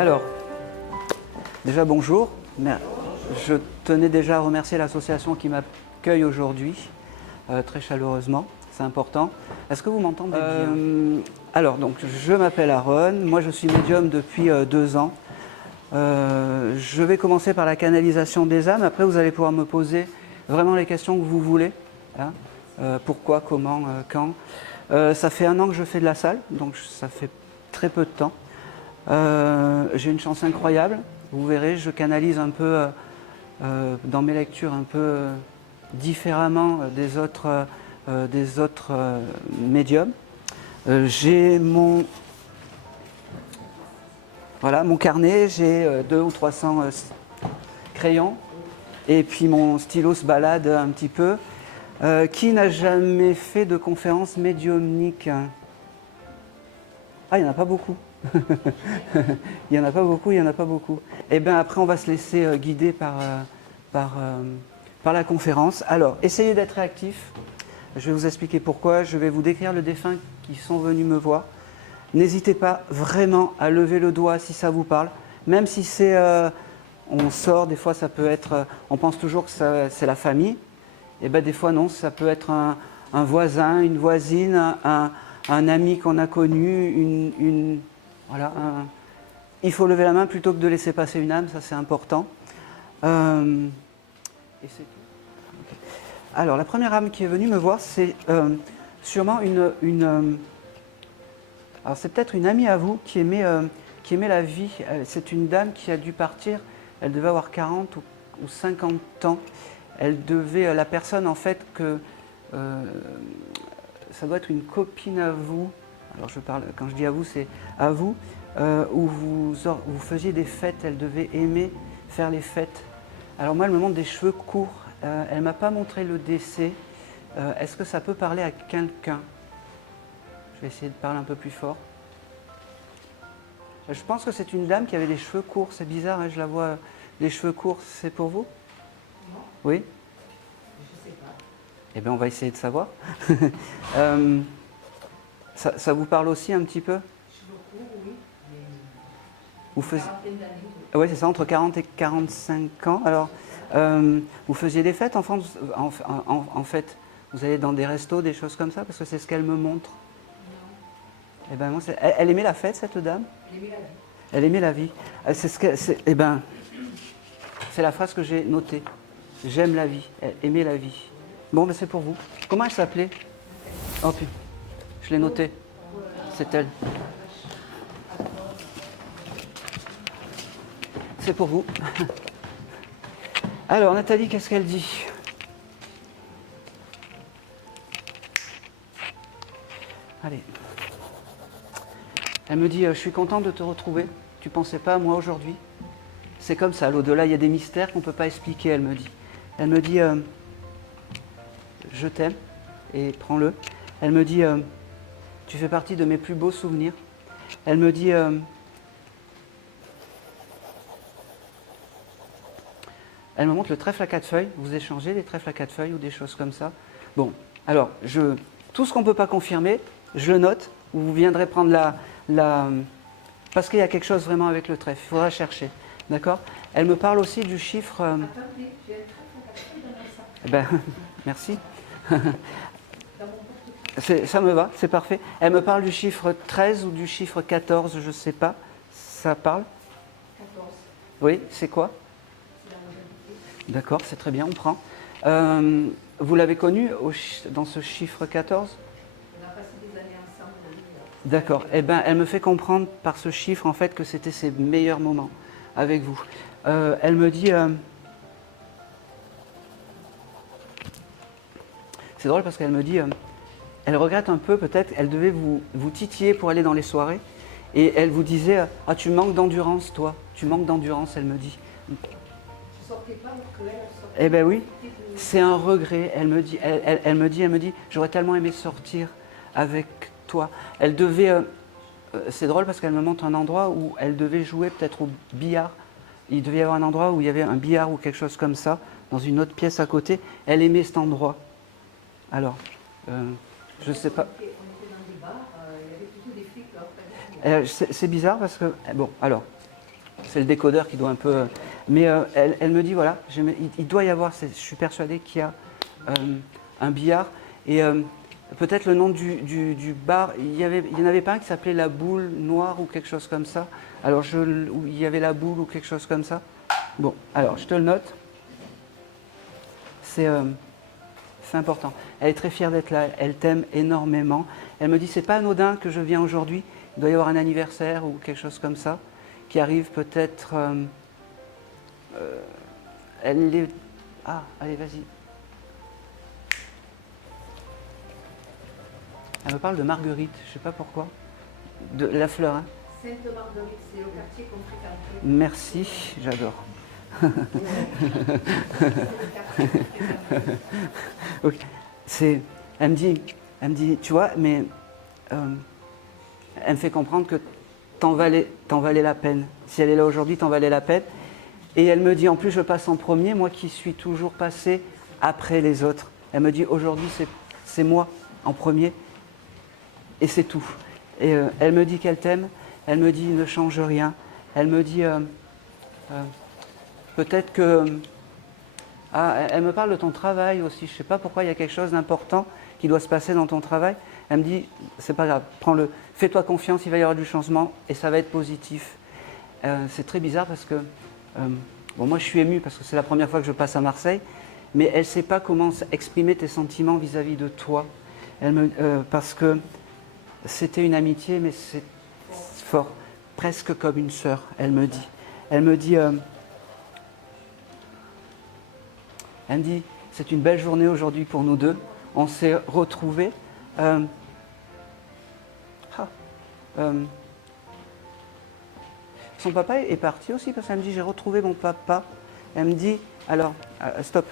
Alors, déjà bonjour. Je tenais déjà à remercier l'association qui m'accueille aujourd'hui, très chaleureusement, c'est important. Est-ce que vous m'entendez bien? Alors, donc, je m'appelle Aaron, moi je suis médium depuis 2 ans. Je vais commencer par la canalisation des âmes, après vous allez pouvoir me poser vraiment les questions que vous voulez. Hein, pourquoi, comment, quand. Ça fait 1 an que je fais de la salle, donc ça fait très peu de temps. J'ai une chance incroyable, vous verrez, je canalise un peu dans mes lectures un peu différemment des autres médiums. J'ai mon carnet, j'ai 200 ou 300 crayons et puis mon stylo se balade un petit peu. Qui n'a jamais fait de conférence médiumnique? Ah, il n'y en a pas beaucoup. Il n'y en a pas beaucoup, il n'y en a pas beaucoup. Et bien après, on va se laisser guider par la conférence. Alors, essayez d'être réactif. Je vais vous expliquer pourquoi. Je vais vous décrire les défunts qui sont venus me voir. N'hésitez pas vraiment à lever le doigt si ça vous parle. Même si c'est... on sort, des fois ça peut être... on pense toujours que c'est la famille. Et bien des fois non, ça peut être un voisin, une voisine, un ami qu'on a connu, voilà, il faut lever la main plutôt que de laisser passer une âme, ça c'est important. Et c'est tout. Okay. Alors la première âme qui est venue me voir, c'est sûrement alors c'est peut-être une amie à vous qui aimait la vie. C'est une dame qui a dû partir, elle devait avoir 40 ou 50 ans. Elle devait, la personne en fait que ça doit être une copine à vous. Alors je parle, quand je dis à vous, c'est à vous, où vous faisiez des fêtes. Elle devait aimer faire les fêtes. Alors moi, elle me montre des cheveux courts. Elle ne m'a pas montré le décès. Est-ce que ça peut parler à quelqu'un? Je vais essayer de parler un peu plus fort. Je pense que c'est une dame qui avait les cheveux courts. C'est bizarre, hein, je la vois, les cheveux courts. C'est pour vous? Non. Oui? Je ne sais pas. Eh bien, on va essayer de savoir. Ça vous parle aussi un petit peu? Cheveux courts, oui. Vous faisiez... Quarantaine d'années. Oui, c'est ça, entre 40 et 45 ans. Alors, vous faisiez des fêtes, enfant, en fait, vous allez dans des restos, des choses comme ça, parce que c'est ce qu'elle me montre. Non. Eh ben, moi, elle aimait la fête, cette dame? Elle aimait la vie. Elle aimait la vie. Eh ben, c'est la phrase que j'ai notée. J'aime la vie. Elle aimait la vie. Bon, mais c'est pour vous. Comment elle s'appelait? Oh, putain. Je l'ai notée. C'est elle. C'est pour vous. Alors, Nathalie, qu'est-ce qu'elle dit? Allez. Elle me dit, je suis contente de te retrouver. Tu ne pensais pas à moi aujourd'hui? C'est comme ça, l'au-delà, il y a des mystères qu'on ne peut pas expliquer, elle me dit. Elle me dit, je t'aime, et prends-le. Elle me dit, tu fais partie de mes plus beaux souvenirs. Elle me dit, elle me montre le trèfle à 4 feuilles. Vous échangez des trèfles à 4 feuilles ou des choses comme ça? Bon, alors, tout ce qu'on ne peut pas confirmer, je le note. Vous viendrez prendre parce qu'il y a quelque chose vraiment avec le trèfle. Il faudra chercher. D'accord? Elle me parle aussi du chiffre... Attendez, j'ai un trèfle à 4 feuilles dans mon sac. Eh ben, merci. Dans mon portefeuille. Ça me va, c'est parfait. Elle me parle du chiffre 13 ou du chiffre 14, je ne sais pas. Ça parle? 14. Oui, c'est quoi? C'est la modalité. D'accord, c'est très bien, on prend. Vous l'avez connu dans ce chiffre 14? On a passé des années ensemble. D'accord. Eh ben, elle me fait comprendre par ce chiffre en fait que c'était ses meilleurs moments avec vous. Elle me dit... c'est drôle parce qu'elle me dit... elle regrette un peu peut-être, elle devait vous titiller pour aller dans les soirées. Et elle vous disait, ah tu manques d'endurance toi, tu manques d'endurance, elle me dit. Je ne sortais pas alors qu'elle sortait. Eh bien oui, c'est un regret, elle me dit, j'aurais tellement aimé sortir avec toi. Elle devait, c'est drôle parce qu'elle me montre un endroit où elle devait jouer peut-être au billard. Il devait y avoir un endroit où il y avait un billard ou quelque chose comme ça, dans une autre pièce à côté. Elle aimait cet endroit. Alors, je ne sais pas. On était dans des bars, il y avait plutôt des flics là. C'est bizarre parce que, bon, alors, c'est le décodeur qui doit un peu... Mais elle me dit, voilà, il doit y avoir, je suis persuadé qu'il y a un billard. Et peut-être le nom du bar, il n'y en avait pas un qui s'appelait La Boule Noire ou quelque chose comme ça. Alors, où il y avait La Boule ou quelque chose comme ça. Bon, alors, je te le note. C'est important. Elle est très fière d'être là, elle t'aime énormément. Elle me dit, c'est pas anodin que je viens aujourd'hui, il doit y avoir un anniversaire ou quelque chose comme ça, qui arrive peut-être... elle est... Ah, allez, vas-y. Elle me parle de Marguerite, je ne sais pas pourquoi. De la fleur, hein. Sainte-Marguerite, c'est le quartier qu'on fréquentait. Merci, j'adore. Ok. Elle me dit, tu vois, mais elle me fait comprendre que t'en valais la peine. Si elle est là aujourd'hui, t'en valais la peine. Et elle me dit, en plus, je passe en premier, moi qui suis toujours passé après les autres. Elle me dit, aujourd'hui, c'est moi en premier, et c'est tout. Et elle me dit qu'elle t'aime, elle me dit, ne change rien. Elle me dit, peut-être que... elle me parle de ton travail aussi. Je ne sais pas pourquoi il y a quelque chose d'important qui doit se passer dans ton travail. Elle me dit, c'est pas grave, prends-le, fais-toi confiance, il va y avoir du changement et ça va être positif. C'est très bizarre parce que, bon, moi je suis ému parce que c'est la première fois que je passe à Marseille, mais elle ne sait pas comment exprimer tes sentiments vis-à-vis de toi. Parce que c'était une amitié, mais c'est fort, presque comme une sœur, elle me dit. Elle me dit, c'est une belle journée aujourd'hui pour nous deux. On s'est retrouvés. Son papa est parti aussi parce qu'elle me dit, j'ai retrouvé mon papa. Elle me dit, alors, stop.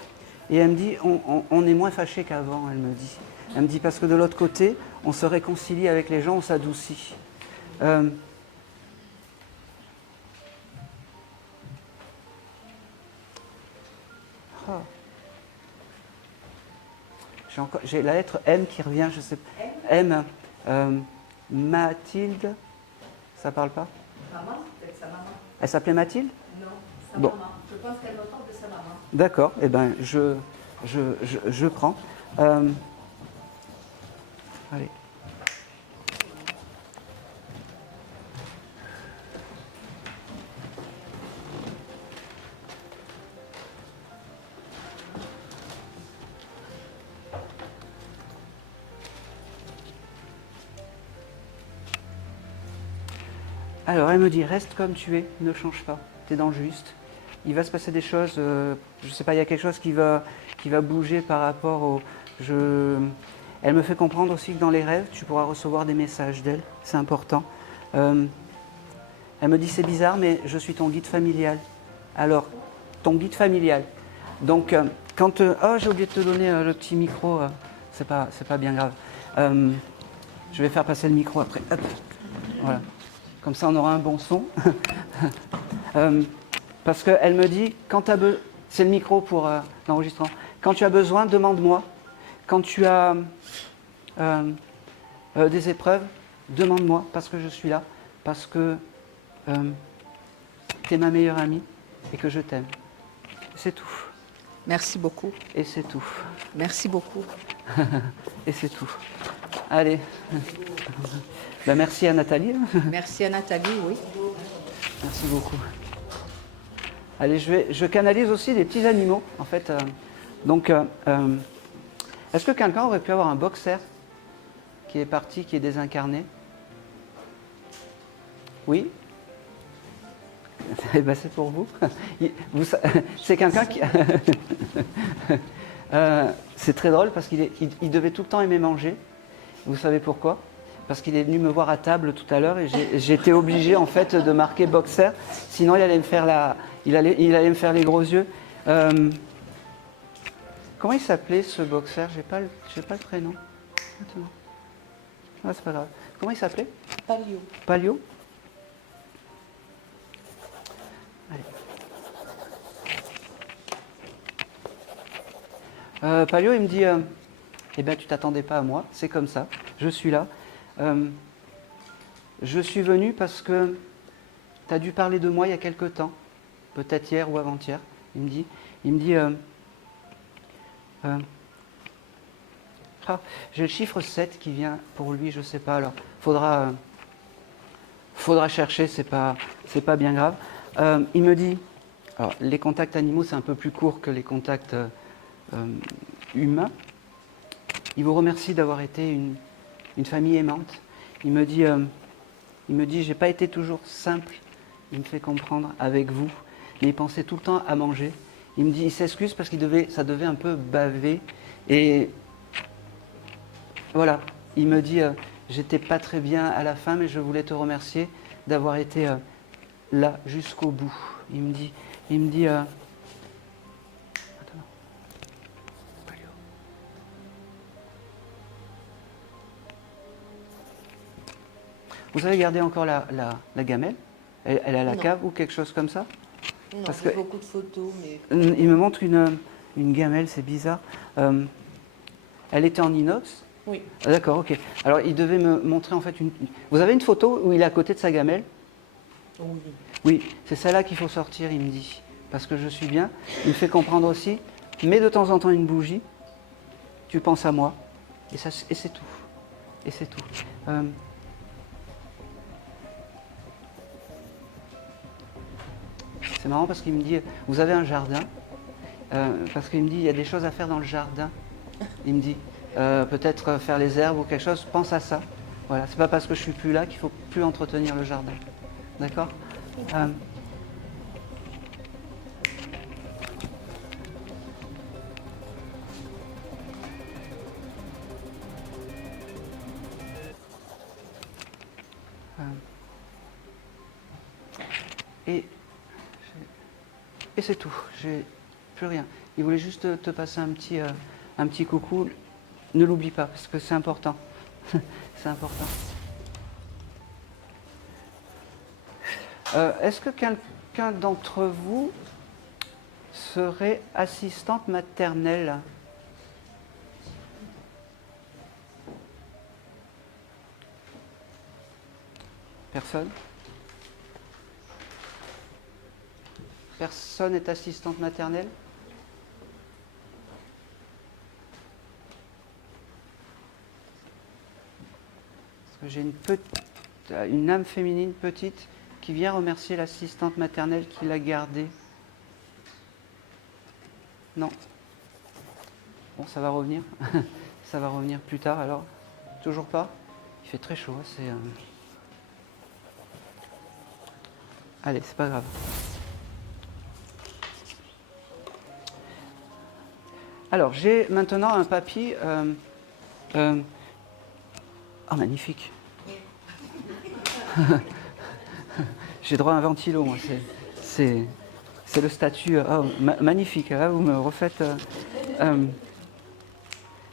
Et elle me dit, on est moins fâchés qu'avant, elle me dit. Elle me dit, parce que de l'autre côté, on se réconcilie avec les gens, on s'adoucit. J'ai la lettre M qui revient, je sais pas. M, Mathilde, ça parle pas? Maman, peut-être sa maman. Elle s'appelait Mathilde? Non, sa Bon. maman. Je pense qu'elle me parle de sa maman. D'accord, eh ben je prends. Allez. Alors elle me dit, reste comme tu es, ne change pas, tu es dans le juste. Il va se passer des choses, je ne sais pas, il y a quelque chose qui va bouger par rapport au... Elle me fait comprendre aussi que dans les rêves, tu pourras recevoir des messages d'elle, c'est important. Elle me dit, c'est bizarre, mais je suis ton guide familial. Alors, ton guide familial. Donc, quand... oh, j'ai oublié de te donner le petit micro, c'est pas bien grave. Je vais faire passer le micro après. Hop. Voilà. Comme ça, on aura un bon son. Parce qu'elle me dit, c'est le micro pour l'enregistrement. Quand tu as besoin, demande-moi. Quand tu as des épreuves, demande-moi, parce que je suis là, parce que tu es ma meilleure amie et que je t'aime. C'est tout. Merci beaucoup. Et c'est tout. Merci beaucoup. Et c'est tout. Allez. Ben, merci à Nathalie. Merci à Nathalie, oui. Merci beaucoup. Allez, je canalise aussi des petits animaux, en fait. Donc, est-ce que quelqu'un aurait pu avoir un boxer qui est parti, qui est désincarné? Oui? Eh ben, c'est pour vous. C'est quelqu'un qui... c'est très drôle parce qu'il devait tout le temps aimer manger. Vous savez pourquoi? Parce qu'il est venu me voir à table tout à l'heure et j'étais obligé en fait de marquer boxer, sinon il allait me faire il allait me faire les gros yeux. Comment il s'appelait ce boxer? J'ai pas le prénom. Maintenant. Ah, c'est pas grave. Comment il s'appelait? Palio. Palio? Allez. Palio, il me dit, eh ben tu t'attendais pas à moi, c'est comme ça, je suis là. Je suis venu parce que tu as dû parler de moi il y a quelque temps, peut-être hier ou avant-hier. Il me dit, j'ai le chiffre 7 qui vient pour lui, je ne sais pas, alors faudra chercher, c'est pas bien grave. Il me dit, alors les contacts animaux c'est un peu plus court que les contacts humains. Il vous remercie d'avoir été une famille aimante. Il me dit, j'ai pas été toujours simple, il me fait comprendre avec vous, mais il pensait tout le temps à manger. Il me dit, il s'excuse parce ça devait un peu baver. Et voilà, il me dit, j'étais pas très bien à la fin, mais je voulais te remercier d'avoir été là jusqu'au bout. Il me dit, attends. Vous avez gardé encore la gamelle? Elle est à la Non. cave ou quelque chose comme ça? Non, Parce j'ai que- beaucoup de photos, mais Il me montre une gamelle, c'est bizarre. Elle était en inox? oui. Ah, d'accord, ok. Alors il devait me montrer en fait une... Vous avez une photo où il est à côté de sa gamelle? Oui. Oui, c'est celle-là qu'il faut sortir, il me dit. Parce que je suis bien. Il me fait comprendre aussi. Mets de temps en temps une bougie. Tu penses à moi. Et c'est tout. Et c'est tout. C'est marrant parce qu'il me dit, vous avez un jardin? Parce qu'il me dit, il y a des choses à faire dans le jardin. Il me dit, peut-être faire les herbes ou quelque chose, pense à ça. Voilà, c'est pas parce que je suis plus là qu'il faut plus entretenir le jardin. D'accord? Et c'est tout, j'ai plus rien. Il voulait juste te passer un petit coucou. Ne l'oublie pas, parce que c'est important. C'est important. Est-ce que quelqu'un d'entre vous serait assistante maternelle? Personne? Personne n'est assistante maternelle? Parce que j'ai une âme féminine petite qui vient remercier l'assistante maternelle qui l'a gardée. Non. Bon, ça va revenir. Ça va revenir plus tard alors. Toujours pas? Il fait très chaud. Allez, c'est pas grave. Alors, j'ai maintenant un papy. Ah, magnifique. J'ai droit à un ventilo, moi. C'est le statut. Magnifique. Là, vous me refaites.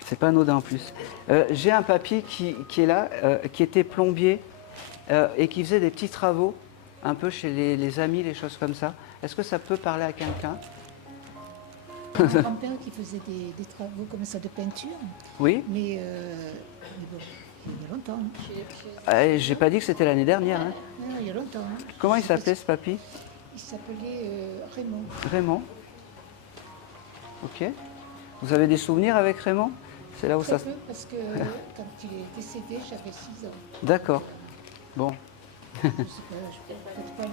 C'est pas anodin en plus. J'ai un papy qui est là, qui était plombier et qui faisait des petits travaux un peu chez les amis, les choses comme ça. Est-ce que ça peut parler à quelqu'un? Mon grand-père qui faisait des travaux comme ça de peinture, Oui. mais bon, il y a longtemps. J'ai pas dit que c'était l'année dernière. Hein. Non, il y a longtemps. Comment il s'appelait ce papy? Il s'appelait Raymond. Raymond. Ok. Vous avez des souvenirs avec Raymond? C'est là où Très ça. peu, parce que quand il est décédé, j'avais 6 ans. D'accord. Bon. Je sais pas, je peux peut-être pas lui.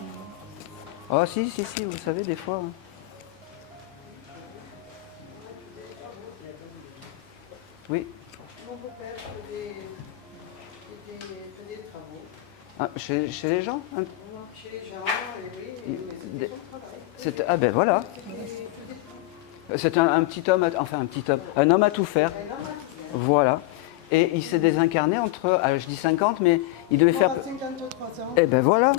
Oh si, vous savez des fois. Hein. Oui. Mon beau-père faisait des travaux. Ah, chez les gens hein. Chez les gens, et oui, Des- c'était son travail. Ah ben voilà. C'est un petit homme, un homme à tout faire. Voilà. Et il s'est désincarné entre, je dis 50, mais il devait faire... 53 ans. Eh ben voilà.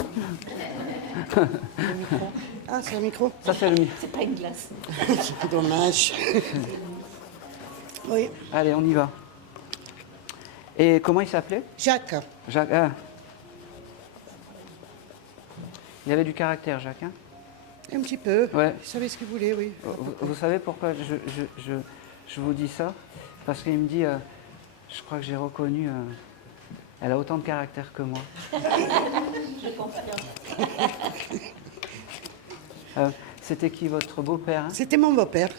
Ah, c'est un micro? Ça c'est le mien. C'est pas une glace. C'est dommage. Oui. Allez, on y va. Et comment il s'appelait? Jacques. Jacques. Ah. Il avait du caractère, Jacques. Hein. Un petit peu. Ouais. Il savait ce qu'il voulait, oui. Vous savez pourquoi je vous dis ça? Parce qu'il me dit, je crois que j'ai reconnu, elle a autant de caractère que moi. Je confirme. C'était qui votre beau-père, hein? C'était mon beau-père.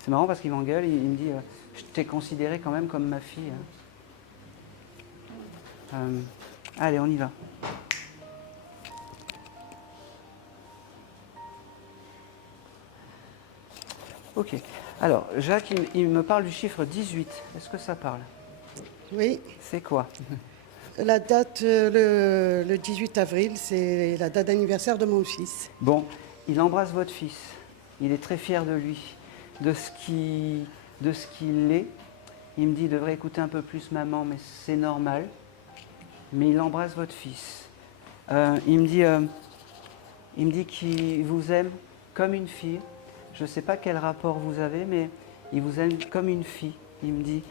C'est marrant parce qu'il m'engueule, il me dit je t'ai considéré quand même comme ma fille. Allez, on y va. Ok. Alors, Jacques, il me parle du chiffre 18. Est-ce que ça parle? Oui. C'est quoi? La date, le 18 avril, c'est la date d'anniversaire de mon fils. Bon, il embrasse votre fils. Il est très fier de lui, de ce qu'il est. Il me dit, il devrait écouter un peu plus maman, mais c'est normal. Mais il embrasse votre fils. Il me dit qu'il vous aime comme une fille. Je ne sais pas quel rapport vous avez, mais il vous aime comme une fille. Il me dit,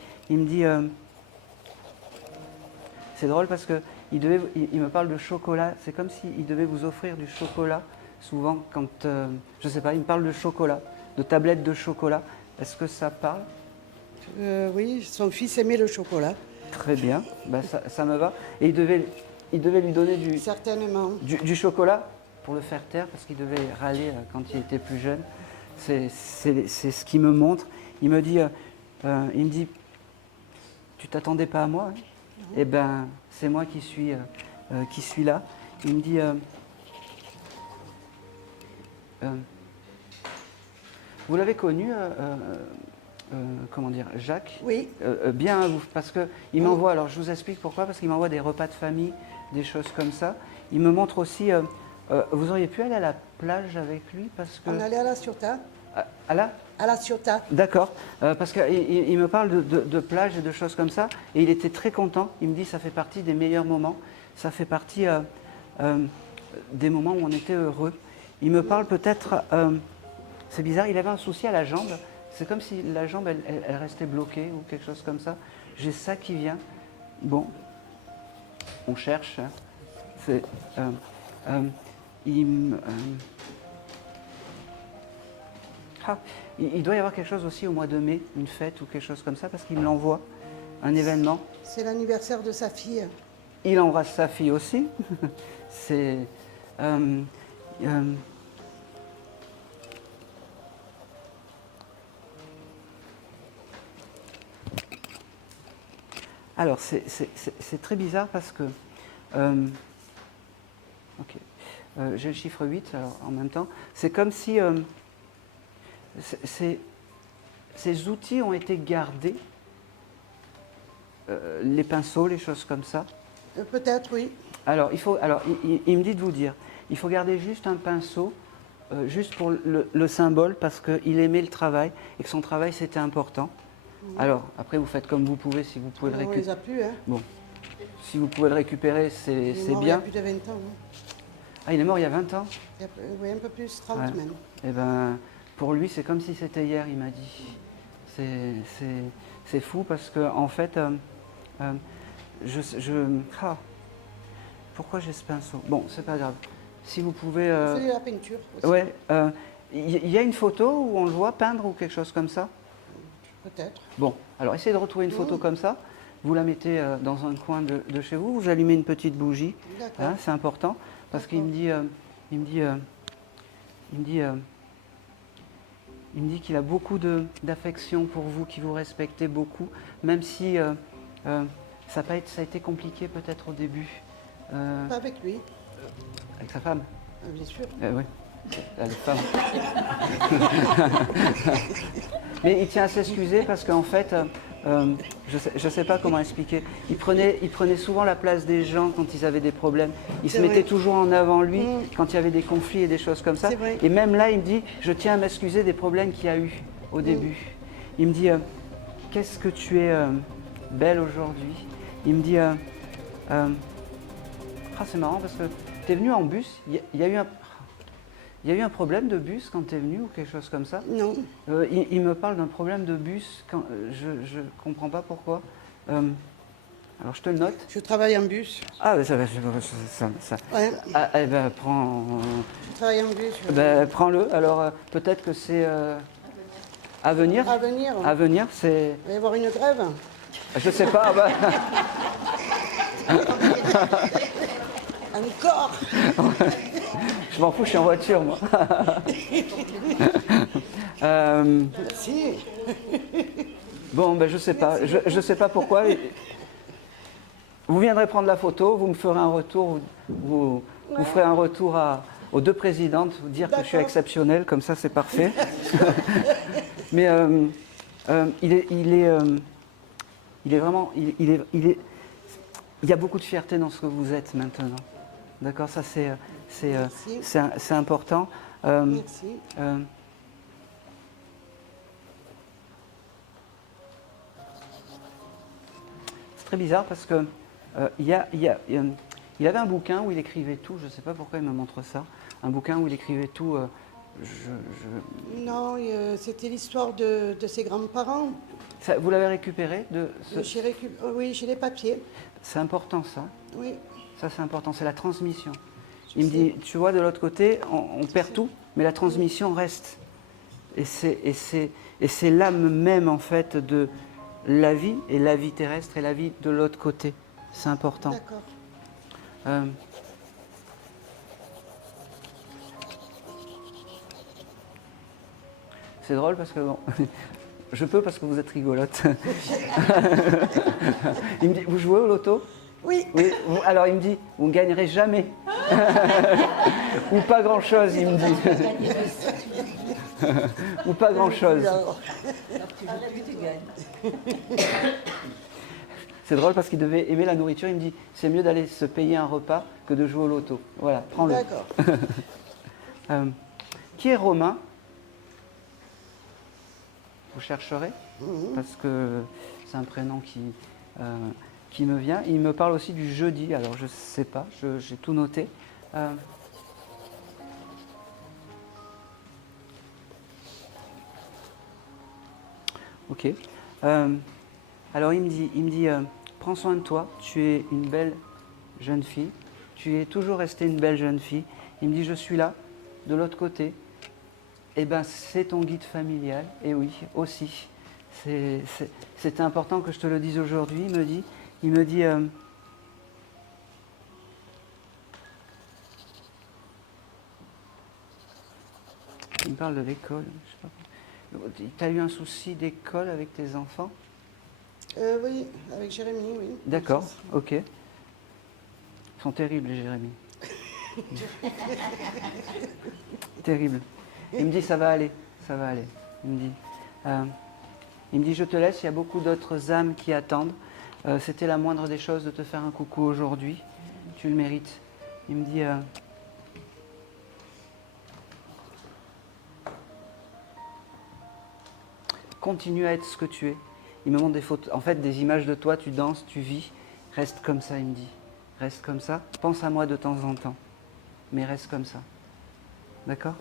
c'est drôle parce que il me parle de chocolat. C'est comme s'il devait vous offrir du chocolat. Souvent, quand, je ne sais pas, il me parle de chocolat, de tablettes de chocolat. Est-ce que ça parle? Oui, son fils aimait le chocolat. Très bien, ben, ça me va. Et il devait lui donner Certainement. du chocolat pour le faire taire parce qu'il devait râler quand il était plus jeune. C'est ce qu'il me montre. Il me dit, tu t'attendais pas à moi, hein? Eh ben, c'est moi qui suis là. Il me dit, vous l'avez connu, comment dire, Jacques? Oui. Bien à vous, parce que il m'envoie. Alors, je vous explique pourquoi. Parce qu'il m'envoie des repas de famille, des choses comme ça. Il me montre aussi. Vous auriez pu aller à la plage avec lui parce que. On allait à la Ciotat. À la. À la Ciotat. D'accord, parce qu'il me parle de plage et de choses comme ça, et il était très content. Il me dit ça fait partie des meilleurs moments, ça fait partie des moments où on était heureux. Il me parle peut-être, c'est bizarre, il avait un souci à la jambe, c'est comme si la jambe elle restait bloquée ou quelque chose comme ça. J'ai ça qui vient. Bon, on cherche. Hein. C'est, il doit y avoir quelque chose aussi au mois de mai, une fête ou quelque chose comme ça, parce qu'il me l'envoie, un événement. C'est l'anniversaire de sa fille. Il embrasse sa fille aussi. C'est. Alors, c'est très bizarre parce que. Ok. J'ai le chiffre 8 alors, en même temps. C'est comme si. Ces outils ont été gardés, les pinceaux, les choses comme ça. Peut-être, oui. Alors, il me dit de vous dire, il faut garder juste un pinceau, juste pour le symbole, parce qu'il aimait le travail et que son travail c'était important. Alors, après vous faites comme vous pouvez, si vous pouvez le On les récupérer. a plus, hein. Bon, si vous pouvez le récupérer, c'est Il est mort bien. Il y a plus de 20 ans. Hein. Ah, il est mort il y a 20 ans? Oui, un peu plus, 30 Ouais. même. Eh ben, pour lui, c'est comme si c'était hier, il m'a dit. C'est fou parce que, en fait, pourquoi j'ai ce pinceau? Bon, c'est pas grave. Si vous pouvez. On fait de la peinture aussi. Ouais. Il y a une photo où on le voit peindre ou quelque chose comme ça? Peut-être. Bon, alors essayez de retrouver une photo comme ça. Vous la mettez dans un coin de chez vous. Vous allumez une petite bougie. D'accord. Hein, c'est important parce qu'il me dit, qu'il a beaucoup d'affection pour vous, qu'il vous respectait beaucoup, même si ça a été compliqué peut-être au début. Pas avec lui, Avec sa femme? bien sûr. Oui, elle est femme. Mais il tient à s'excuser parce qu'en fait, je ne sais pas comment expliquer. Il prenait souvent la place des gens quand ils avaient des problèmes. Il se C'est mettait vrai. toujours en avant lui quand il y avait des conflits et des choses comme ça. C'est vrai. Et même là, il me dit, je tiens à m'excuser des problèmes qu'il y a eu au début. Il me dit, qu'est-ce que tu es belle aujourd'hui. Il me dit, c'est marrant parce que tu es venu en bus, il y a eu un problème de bus quand tu es venu ou quelque chose comme ça? Non. Il me parle d'un problème de bus, quand, je ne comprends pas pourquoi. Alors je te le note. Je travaille en bus. Ah, ben ça. Ouais. Ah, eh ben, prends. Je travaille en bus. Ben, prends-le. Alors peut-être que c'est à venir. À venir. À venir, c'est. Il va y avoir une grève. Je sais pas. Bah... Encore. Je m'en fous, je suis en voiture, moi. Si. Bon, ben, je sais pas. Je sais pas pourquoi. Vous viendrez prendre la photo, vous me ferez un retour, vous ferez un retour aux deux présidentes, vous dire que je suis D'accord. exceptionnel, comme ça c'est parfait. Mais il est vraiment, il y a beaucoup de fierté dans ce que vous êtes maintenant. D'accord, ça c'est important. Merci. C'est très bizarre parce que il avait un bouquin où il écrivait tout. Je ne sais pas pourquoi il me montre ça. Un bouquin où il écrivait tout. Non, c'était l'histoire de ses grands-parents. Vous l'avez récupéré Oui, j'ai les papiers. C'est important ça. Oui. Ça c'est important. C'est la transmission. Il me dit, tu vois, de l'autre côté, on perd tout, mais la transmission reste. Et c'est l'âme même en fait de la vie, et la vie terrestre et la vie de l'autre côté. C'est important. D'accord. C'est drôle parce que bon, je peux parce que vous êtes rigolote. Il me dit, vous jouez au loto? Oui. Oui. Alors il me dit, vous ne gagnerez jamais. Ou pas grand-chose, il me dit. Ou pas grand-chose. C'est drôle parce qu'il devait aimer la nourriture. Il me dit, c'est mieux d'aller se payer un repas que de jouer au loto. Voilà, prends-le. D'accord. Qui est Romain? Vous chercherez, parce que c'est un prénom qui me vient. Il me parle aussi du jeudi, alors je ne sais pas, j'ai tout noté. Ok. Alors il me dit prends soin de toi, tu es une belle jeune fille, tu es toujours restée une belle jeune fille. Il me dit, je suis là, de l'autre côté. Eh bien, c'est ton guide familial, et oui, aussi. C'était important que je te le dise aujourd'hui, il me dit il me parle de l'école, je sais pas. Tu as eu un souci d'école avec tes enfants? Oui, avec Jérémy, oui. D'accord, ok. Ils sont terribles, les Jérémy. Terrible. Il me dit, ça va aller, ça va aller. Il me dit, je te laisse, il y a beaucoup d'autres âmes qui attendent. C'était la moindre des choses de te faire un coucou aujourd'hui. Tu le mérites. Il me dit, continue à être ce que tu es. Il me montre des photos, en fait, des images de toi, tu danses, tu vis. Reste comme ça, il me dit. Reste comme ça. Pense à moi de temps en temps. Mais reste comme ça. D'accord?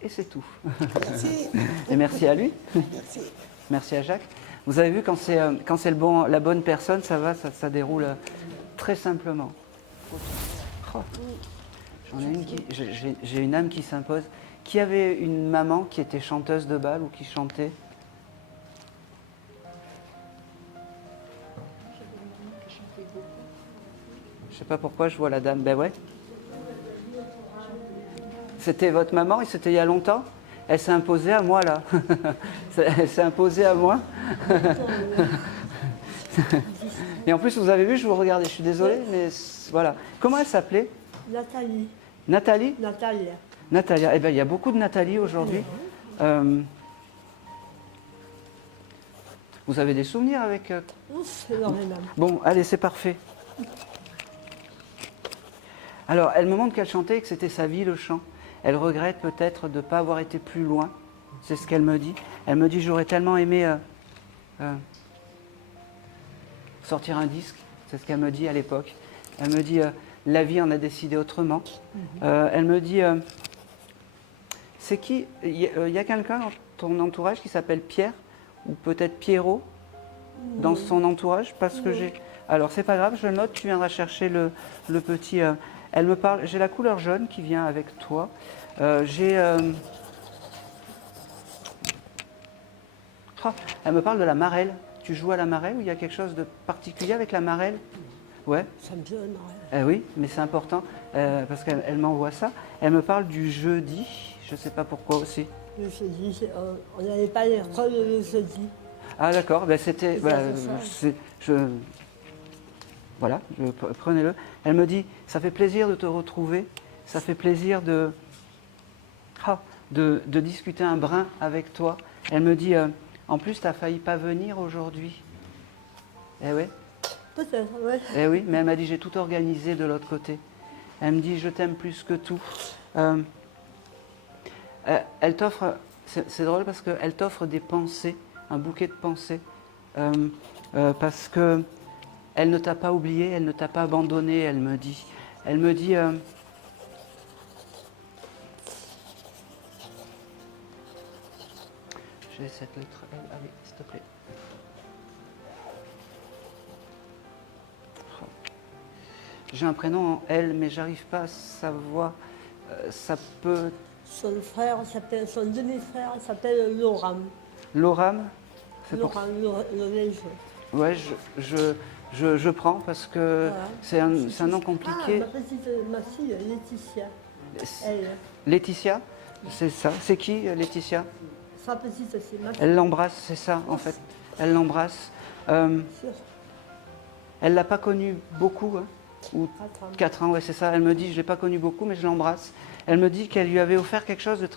Et c'est tout. Merci. Et merci à lui. Merci. Merci à Jacques. Vous avez vu, quand c'est la bonne personne, ça déroule très simplement. Oh. J'ai une âme qui s'impose. Qui avait une maman qui était chanteuse de bal ou qui chantait? Je sais pas pourquoi je vois la dame. Ben ouais. C'était votre maman et c'était il y a longtemps? Elle s'est imposée à moi là. Elle s'est imposée à moi. Et en plus, vous avez vu, je vous regardais, je suis désolée, mais voilà. Comment elle s'appelait? Nathalie. Nathalie? Natalia. Natalia. Eh bien, il y a beaucoup de Nathalie aujourd'hui. Vous avez des souvenirs avec... Ouf, énormément. Bon, allez, c'est parfait. Alors, elle me montre qu'elle chantait et que c'était sa vie, le chant. Elle regrette peut-être de ne pas avoir été plus loin. C'est ce qu'elle me dit. Elle me dit, j'aurais tellement aimé sortir un disque. C'est ce qu'elle me dit à l'époque. Elle me dit, la vie en a décidé autrement. Elle me dit, c'est qui? Il y a quelqu'un dans ton entourage qui s'appelle Pierre? Ou peut-être Pierrot dans son entourage? Parce que j'ai... Alors, c'est pas grave, je note, tu viendras chercher le petit... Elle me parle, j'ai la couleur jaune qui vient avec toi. Elle me parle de la marelle. Tu joues à la marelle ou il y a quelque chose de particulier avec la marelle? Ouais. Ça me donne Oui, mais c'est important parce qu'elle m'envoie ça. Elle me parle du jeudi, je ne sais pas pourquoi aussi. le jeudi. On n'avait pas l'école le jeudi. Ah d'accord, ben c'était... C'est Voilà, ça. Voilà, prenez-le. Elle me dit, ça fait plaisir de te retrouver, ça fait plaisir de discuter un brin avec toi. Elle me dit, en plus, tu n'as failli pas venir aujourd'hui. Eh oui. Peut-être, oui. Eh oui, mais elle m'a dit, j'ai tout organisé de l'autre côté. Elle me dit, je t'aime plus que tout. Elle t'offre, c'est drôle parce qu'elle t'offre des pensées, un bouquet de pensées, parce que elle ne t'a pas oublié, elle ne t'a pas abandonné, elle me dit. Elle me dit, j'ai cette lettre, allez, s'il te plaît. J'ai un prénom en L, mais j'arrive pas à savoir. Ça peut. Son frère, son demi-frère s'appelle Loram. Loram. C'est pour. Loram, Lorenzo. Ouais, je prends parce que Voilà. c'est un nom compliqué. Ah, ma fille, Laetitia. Elle, Laetitia, c'est ça. C'est qui Laetitia? sa petite, c'est ma fille. Elle l'embrasse, c'est ça en fait. Elle l'embrasse. Elle l'a pas connue beaucoup, hein, ou 4 ans, ouais, c'est ça. Elle me dit, je l'ai pas connue beaucoup, mais je l'embrasse. Elle me dit qu'elle lui avait offert quelque chose de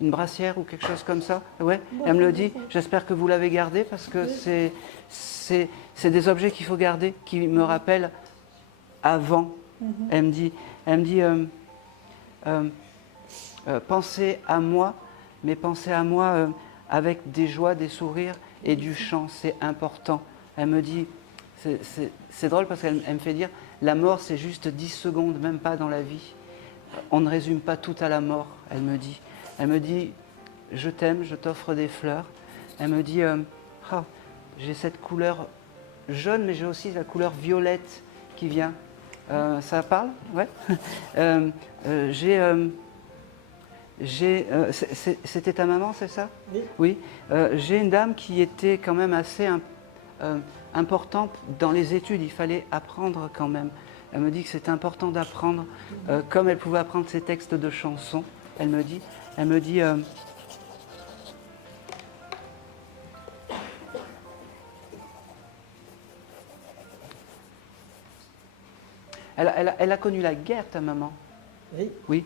une brassière ou quelque chose comme ça. Ouais. Elle me le dit. J'espère que vous l'avez gardé parce que c'est des objets qu'il faut garder, qui me rappellent avant. Elle me dit, pensez à moi, mais pensez à moi avec des joies, des sourires et du chant, c'est important. Elle me dit, c'est drôle parce qu'elle me fait dire, la mort c'est juste 10 secondes, même pas dans la vie. On ne résume pas tout à la mort, elle me dit. Elle me dit, je t'aime, je t'offre des fleurs. Elle me dit, j'ai cette couleur jaune, mais j'ai aussi la couleur violette qui vient. Ça parle? Ouais. C'était ta maman, c'est ça? Oui. Oui. J'ai une dame qui était quand même assez importante dans les études. Il fallait apprendre quand même. Elle me dit que c'était important d'apprendre, comme elle pouvait apprendre ses textes de chansons. Elle me dit, elle a connu la guerre, ta maman. Oui. Oui.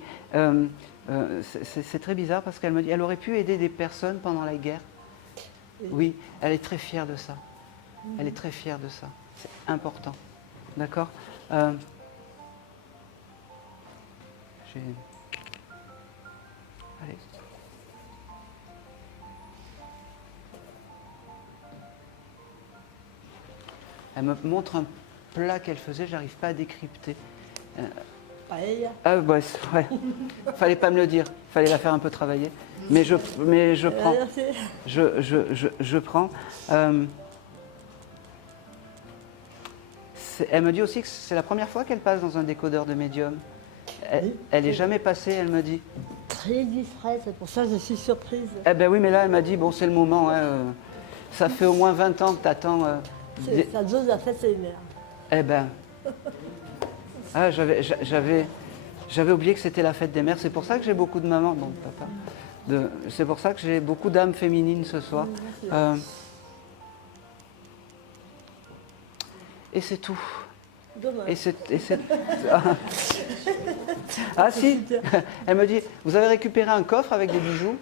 C'est très bizarre parce qu'elle me dit, elle aurait pu aider des personnes pendant la guerre. Oui, elle est très fière de ça. Elle est très fière de ça. C'est important. D'accord? Allez. Elle me montre un plat qu'elle faisait, j'arrive pas à décrypter. Paella. Ah ouais, ouais. Fallait pas me le dire, fallait la faire un peu travailler. Mais je prends. Je prends. Elle me dit aussi que c'est la première fois qu'elle passe dans un décodeur de médium. Elle n'est jamais passée, elle me dit. Très discrète, c'est pour ça que je suis surprise. Eh ben oui, mais là, elle m'a dit, bon, c'est le moment. Hein, ça fait au moins 20 ans que tu attends. Ça donne la fête des mères. Eh ben. Ah, j'avais oublié que c'était la fête des mères. C'est pour ça que j'ai beaucoup de mamans, donc papa. C'est pour ça que j'ai beaucoup d'âmes féminines ce soir. Et c'est tout. Dommage. Et ah si, elle me dit, vous avez récupéré un coffre avec des bijoux?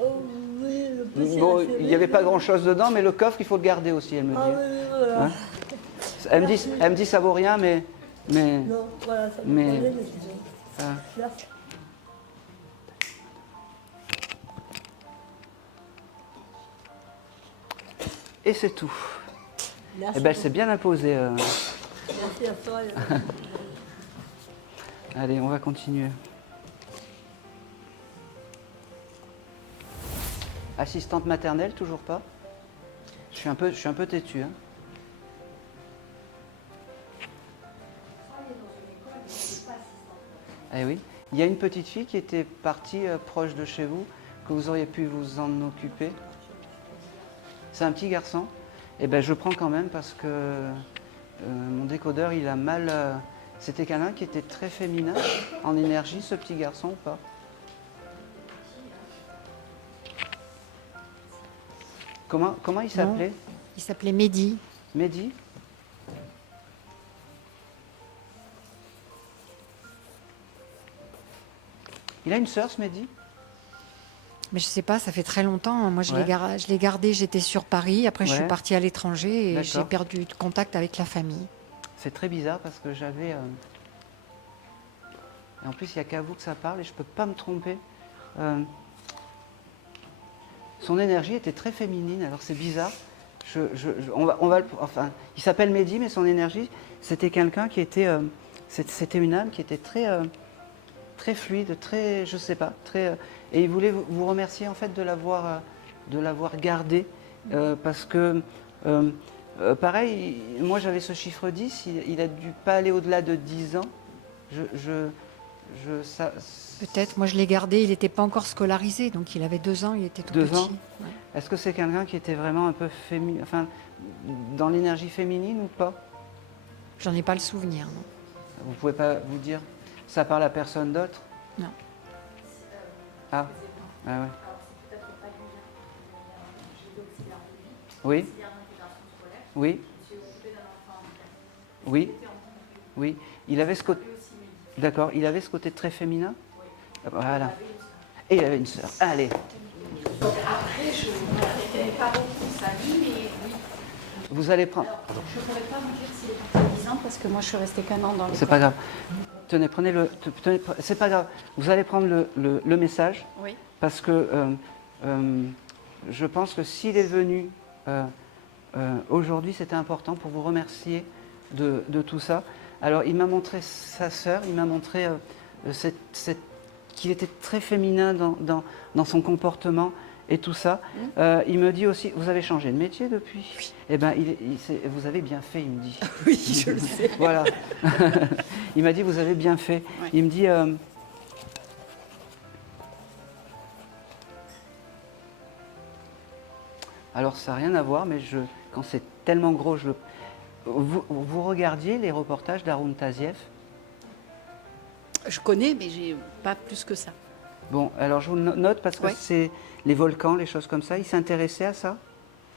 Oh oui, le petit. Bon, il n'y avait pas grand-chose dedans, mais le coffre, il faut le garder aussi, elle me dit. Ah oui, voilà. Hein? Elle me dit, ça vaut rien, mais Non, voilà, ça me mais- connaît, mais c'est bon. Merci. et c'est tout. Merci Eh ben, elle s'est bien imposée. Merci à toi. Allez, on va continuer. Assistante maternelle, toujours pas? Je suis un peu têtu. Hein. Eh oui. Il y a une petite fille qui était partie proche de chez vous, que vous auriez pu vous en occuper. C'est un petit garçon. Eh ben, je prends quand même parce que mon décodeur, il a mal... C'était quelqu'un qui était très féminin en énergie, ce petit garçon ou pas? Comment il s'appelait? Il s'appelait Mehdi. Mehdi? Il a une sœur, ce Mehdi? Mais je sais pas, ça fait très longtemps. Moi, je Ouais. l'ai gardé, j'étais sur Paris. Après, je Ouais. suis partie à l'étranger et D'accord. j'ai perdu contact avec la famille. C'est très bizarre parce que j'avais... Et en plus, il n'y a qu'à vous que ça parle et je ne peux pas me tromper. Son énergie était très féminine, alors c'est bizarre. Enfin, il s'appelle Mehdi, mais son énergie, c'était quelqu'un qui était... c'était une âme qui était très, très fluide, très... Je sais pas, très... et il voulait vous remercier en fait de l'avoir gardé parce que... pareil, moi j'avais ce chiffre 10, il a dû pas aller au-delà de 10 ans. Ça, Peut-être, moi je l'ai gardé, il n'était pas encore scolarisé, donc il avait 2 ans, il était tout 2 petit. ans. Ouais. Est-ce que c'est quelqu'un qui était vraiment un peu enfin, dans l'énergie féminine ou pas? J'en ai pas le souvenir, non. Vous pouvez pas vous dire, ça parle à personne d'autre? Non. Ah, ah ouais. Alors, c'est peut-être pas lui, mais j'ai eu auxiliaire de vie, Oui, auxiliaire d'intégration scolaire. oui, Je me suis occupée d'un enfant handicapé. oui, J'étais en train de oui. Il avait ce côté, lui aussi, Mehdi. d'accord, il avait ce côté très féminin? Oui. Voilà. Il avait une sœur. Et il avait une sœur. Allez, Après, je ne connais pas beaucoup sa vie, mais oui. vous allez prendre... Je ne pourrais pas vous dire s'il est parti 10 ans parce que moi je suis restée qu'un an dans le. C'est pas grave. Tenez, prenez le... c'est pas grave. Vous allez prendre le message. Oui. Parce que je pense que s'il est venu aujourd'hui, c'était important pour vous remercier de tout ça. Alors, il m'a montré sa sœur, il m'a montré qu'il était très féminin dans son comportement et tout ça. Il me dit aussi, vous avez changé de métier depuis? Oui. Eh bien, vous avez bien fait, il me dit. Oui, je le sais. Voilà. Il m'a dit, vous avez bien fait. Ouais. Il me dit... alors, ça n'a rien à voir, mais quand c'est tellement gros, vous regardiez les reportages d'Haroun Tazieff? Je connais, mais j'ai pas plus que ça. Bon, alors je vous le note parce que Ouais. c'est les volcans, les choses comme ça. Il s'intéressait à ça?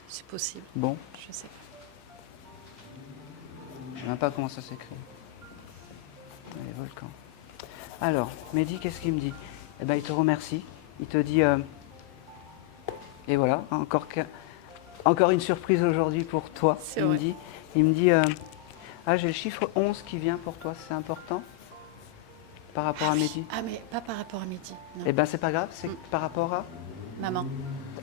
C'est possible, Bon, je sais. je ne sais même pas comment ça s'écrit. Les volcans. Alors, Mehdi, qu'est-ce qu'il me dit? Eh ben, il te remercie. Il te dit... et voilà, encore une surprise aujourd'hui pour toi. C'est Il me vrai. dit, ah, j'ai le chiffre 11 qui vient pour toi, c'est important par rapport à Mehdi? Ah, mais pas par rapport à Mehdi. Non. Eh ben, c'est pas grave, c'est par rapport Maman.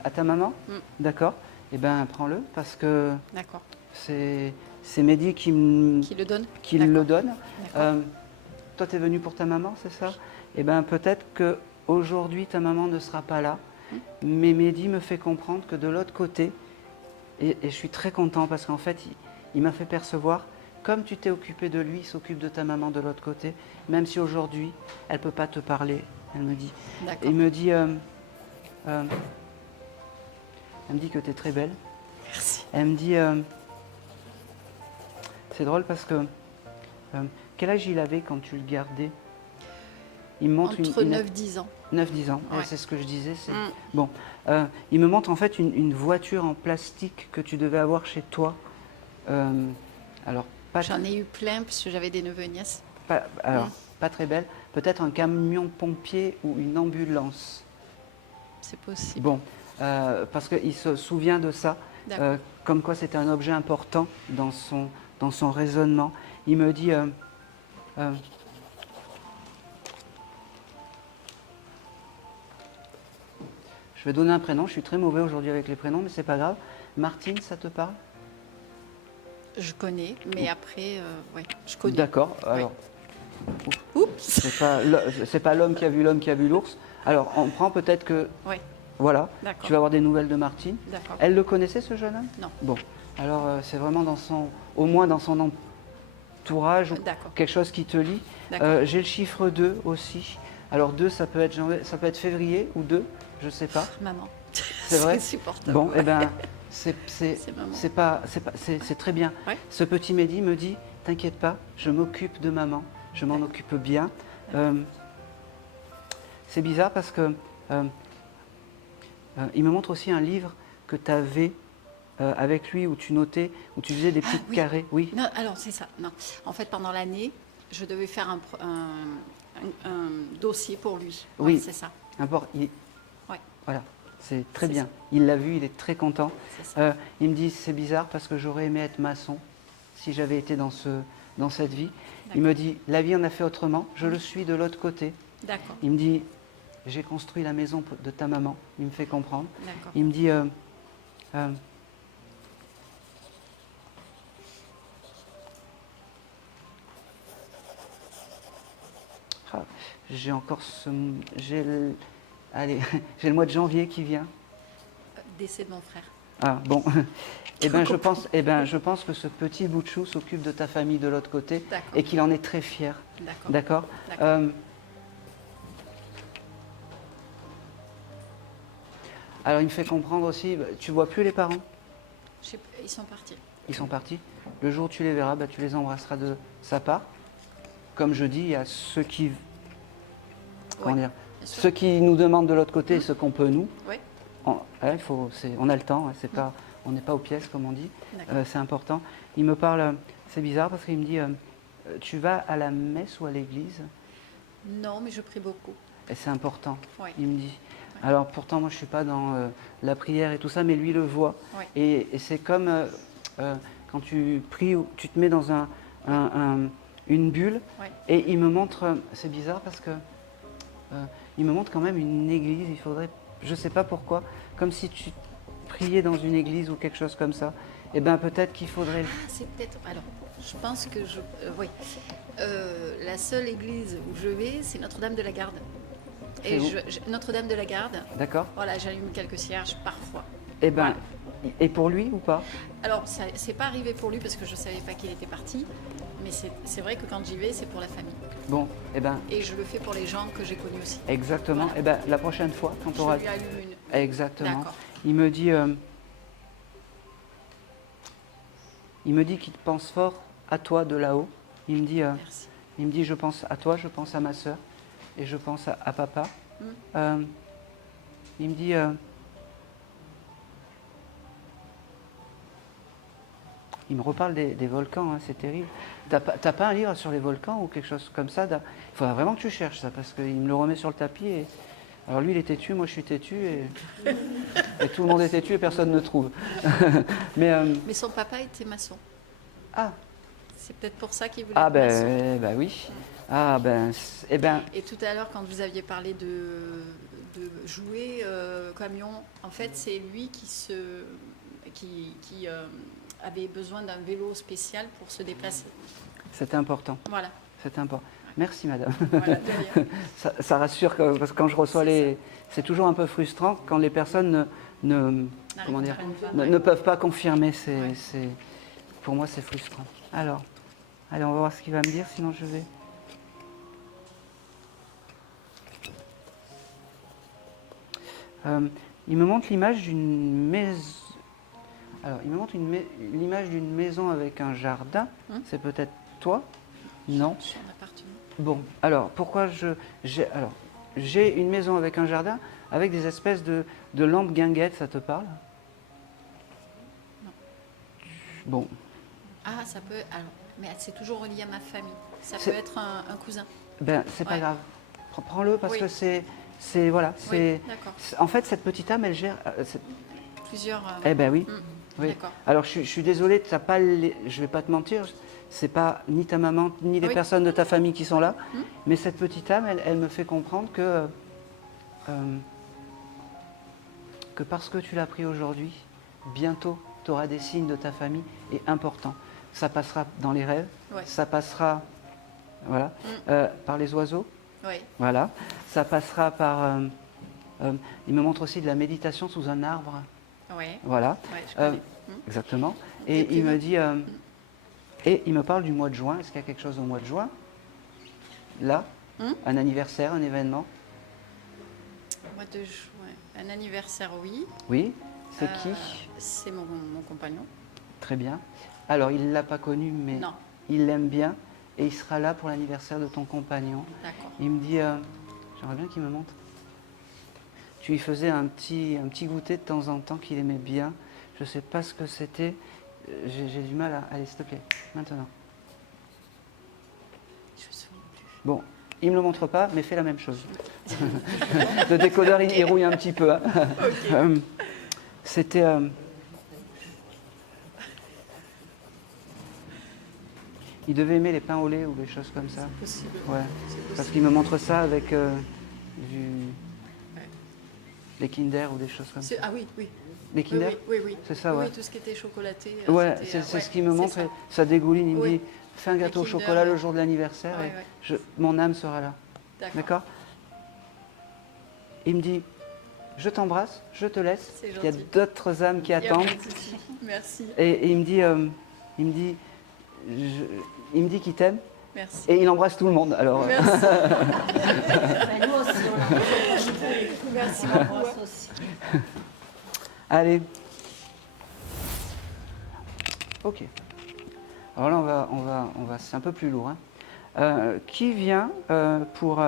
à ta maman? Mm. D'accord. Eh ben, prends-le parce que D'accord. c'est Mehdi qui me Qui le donne qui D'accord. le donne. D'accord. Toi, tu es venu pour ta maman, c'est ça? Eh bien, peut-être qu'aujourd'hui, ta maman ne sera pas là, mais Mehdi me fait comprendre que de l'autre côté, et je suis très content parce qu'en fait, il m'a fait percevoir, comme tu t'es occupé de lui, il s'occupe de ta maman de l'autre côté, même si aujourd'hui, elle ne peut pas te parler, elle me dit. D'accord. Il me dit, elle me dit que tu es très belle. Merci. Elle me dit, c'est drôle parce que, quel âge il avait quand tu le gardais? Il me montre Entre 9 et 10 ans. 9-10 ans, Ouais. c'est ce que je disais. Mm. Bon, il me montre en fait une voiture en plastique que tu devais avoir chez toi. Alors, J'en ai eu plein parce que j'avais des neveux et nièces. pas très belle. Peut-être un camion pompier ou une ambulance. C'est possible. Bon, parce qu'il se souvient de ça, D'accord. comme quoi c'était un objet important dans son raisonnement. Il me dit... je vais donner un prénom, je suis très mauvais aujourd'hui avec les prénoms, mais c'est pas grave. Martine, ça te parle? Je connais, mais après, ouais, je connais. D'accord, alors, Oups. c'est pas l'homme qui a vu l'ours. Alors, on prend peut-être que... Ouais, Voilà, d'accord. tu vas avoir des nouvelles de Martine. D'accord. Elle le connaissait, ce jeune homme? Non. Bon, alors c'est vraiment au moins dans son entourage, ou D'accord. quelque chose qui te lie. D'accord. J'ai le chiffre 2 aussi. Alors 2, ça peut être février ou 2, je sais pas. Maman. C'est vrai? insupportable. Bon, eh ben, maman. c'est très bien. Ouais. Ce petit Mehdi me dit, t'inquiète pas, je m'occupe de maman, je m'en occupe bien. C'est bizarre parce que il me montre aussi un livre que tu avais avec lui où tu notais, où tu faisais des petits oui. carrés. Oui. Non, alors c'est ça. Non. En fait, pendant l'année, je devais faire un dossier pour lui. Oui. Ouais, c'est ça. Ouais. Voilà, c'est très C'est bien. ça. Il l'a vu, il est très content. C'est ça. Il me dit, c'est bizarre parce que j'aurais aimé être maçon si j'avais été dans cette vie. Il me dit, la vie en a fait autrement, je le suis de l'autre côté. D'accord. Il me dit, j'ai construit la maison de ta maman. Il me fait comprendre. D'accord. Il me dit, j'ai encore allez, j'ai le mois de janvier qui vient. Décès de mon frère. Ah bon. je pense que ce petit bout de chou s'occupe de ta famille de l'autre côté D'accord. et qu'il en est très fier. D'accord. D'accord. D'accord. Alors il me fait comprendre aussi, tu vois plus les parents, Ils sont partis. ils sont partis. Le jour où tu les verras, tu les embrasseras de sa part. Comme je dis, il y a ceux qui, comment dire, bien sûr. ceux qui nous demandent de l'autre côté et ceux qu'on peut nous. Oui. On a le temps, c'est pas, on n'est pas aux pièces comme on dit. D'accord. C'est important. Il me parle, c'est bizarre parce qu'il me dit, tu vas à la messe ou à l'église? Non, mais je prie beaucoup. Et c'est important. Oui. Il me dit. Alors pourtant, moi je suis pas dans la prière et tout ça, mais lui le voit. Oui. Et c'est comme quand tu pries, tu te mets dans une bulle. Oui. Et il me montre, c'est bizarre parce que il me montre quand même une église. Il faudrait, je sais pas pourquoi, comme si tu priais dans une église ou quelque chose comme ça. Et ben peut-être qu'il faudrait. Ah, c'est peut-être. Alors, je pense que oui. La seule église où je vais, c'est Notre-Dame de la Garde. Et Notre-Dame de la Garde. D'accord. Voilà, j'allume quelques cierges parfois. Et ben, et pour lui ou pas? Alors, ça c'est pas arrivé pour lui parce que je savais pas qu'il était parti. Mais c'est vrai que quand j'y vais, c'est pour la famille. Bon, et ben. Et je le fais pour les gens que j'ai connus aussi. Exactement. Voilà. Et ben la prochaine fois, quand tu auras. Je lui allume une. Exactement. D'accord. Il me dit qu'il te pense fort à toi de là-haut. Il me dit, Merci. je pense à toi, je pense à ma sœur et je pense à papa. Il me dit, il me reparle des volcans, hein, c'est terrible. T'as pas un livre sur les volcans ou quelque chose comme ça? Il faudra vraiment que tu cherches ça parce qu'il me le remet sur le tapis. Alors lui, il est têtu, moi je suis têtu et tout le monde est têtu et personne ne trouve. Mais son papa était maçon. ah, C'est peut-être pour ça qu'il voulait ah être maçon. ben oui. Ah ben, eh ben, Et tout à l'heure, quand vous aviez parlé de jouer camion, en fait, c'est lui qui avait besoin d'un vélo spécial pour se déplacer. c'est important. Voilà. C'est important. Merci madame. Voilà, de rien. ça rassure parce que quand je reçois c'est toujours un peu frustrant quand les personnes comment dire, ne peuvent pas confirmer. Pour moi c'est frustrant. Alors, allez, on va voir ce qu'il va me dire, sinon je vais. Il me montre l'image d'une maison. Alors, il me montre l'image d'une maison avec un jardin. C'est peut-être toi? Non. Je suis en appartement. Bon, alors, pourquoi j'ai une maison avec un jardin, avec des espèces de lampes guinguettes, ça te parle? Non. Bon, Ah, ça peut. Alors, mais c'est toujours relié à ma famille. Ça C'est- peut être un cousin. ben, c'est pas Ouais. grave. Prends-le parce Oui. que voilà, Oui, d'accord. en fait, cette petite âme, elle gère. Plusieurs. Eh ben oui. Oui. D'accord. Alors, je suis désolée, je vais pas te mentir, c'est pas ni ta maman, ni les Oui. personnes de ta famille qui sont là, mais cette petite âme, elle me fait comprendre que parce que tu l'as pris aujourd'hui, bientôt, tu auras des signes de ta famille et important. Ça passera dans les rêves, Ouais. ça passera voilà, par les oiseaux, Oui. voilà, ça passera par... il me montre aussi de la méditation sous un arbre, Oui. voilà. Ouais, je connais. Exactement. Et Et puis il me vous dit, et il me parle du mois de juin. Est-ce qu'il y a quelque chose au mois de juin? Là, un anniversaire, un événement? mois de juin. Un anniversaire, oui. Oui. C'est qui? C'est mon compagnon. Très bien. Alors, il ne l'a pas connu, mais Non, il l'aime bien. Et il sera là pour l'anniversaire de ton compagnon. d'accord. Il me dit, j'aimerais bien qu'il me montre. Tu lui faisais un petit goûter de temps en temps qu'il aimait bien. Je ne sais pas ce que c'était. J'ai du mal à... Allez, s'il te plaît, maintenant. Je me souviens plus. Bon, il ne me le montre pas, mais fais la même chose. Le décodeur, il rouille un petit peu. Hein. C'était... il devait aimer les pains au lait ou des choses comme ça. Possible. Ouais. C'est possible. Parce qu'il me montre ça avec Ouais. les Kinder ou des choses comme ça. Ah oui, oui. Les Kinder? Oui, oui. C'est ça, Oui, ouais. oui, tout ce qui était chocolaté. Ouais, c'était, c'est ouais, ce qu'il me c'est montre. ça. Et ça dégouline. Il me Oui. dit, fais un gâteau au Kinder, chocolat le ouais. jour de l'anniversaire Ouais, et ouais. mon âme sera là. D'accord? Il me dit, je t'embrasse, je te laisse. C'est Il y a gentil. d'autres âmes qui Il y a pas attendent. de souci. Merci. Et il me dit, il me dit qu'il t'aime Merci. et il embrasse tout le monde. Alors, Merci. Ben, nous aussi, on l'embrasse. Merci On beaucoup. l'embrasse aussi. allez. Ok. Alors là, on va, c'est un peu plus lourd. Hein. Qui vient pour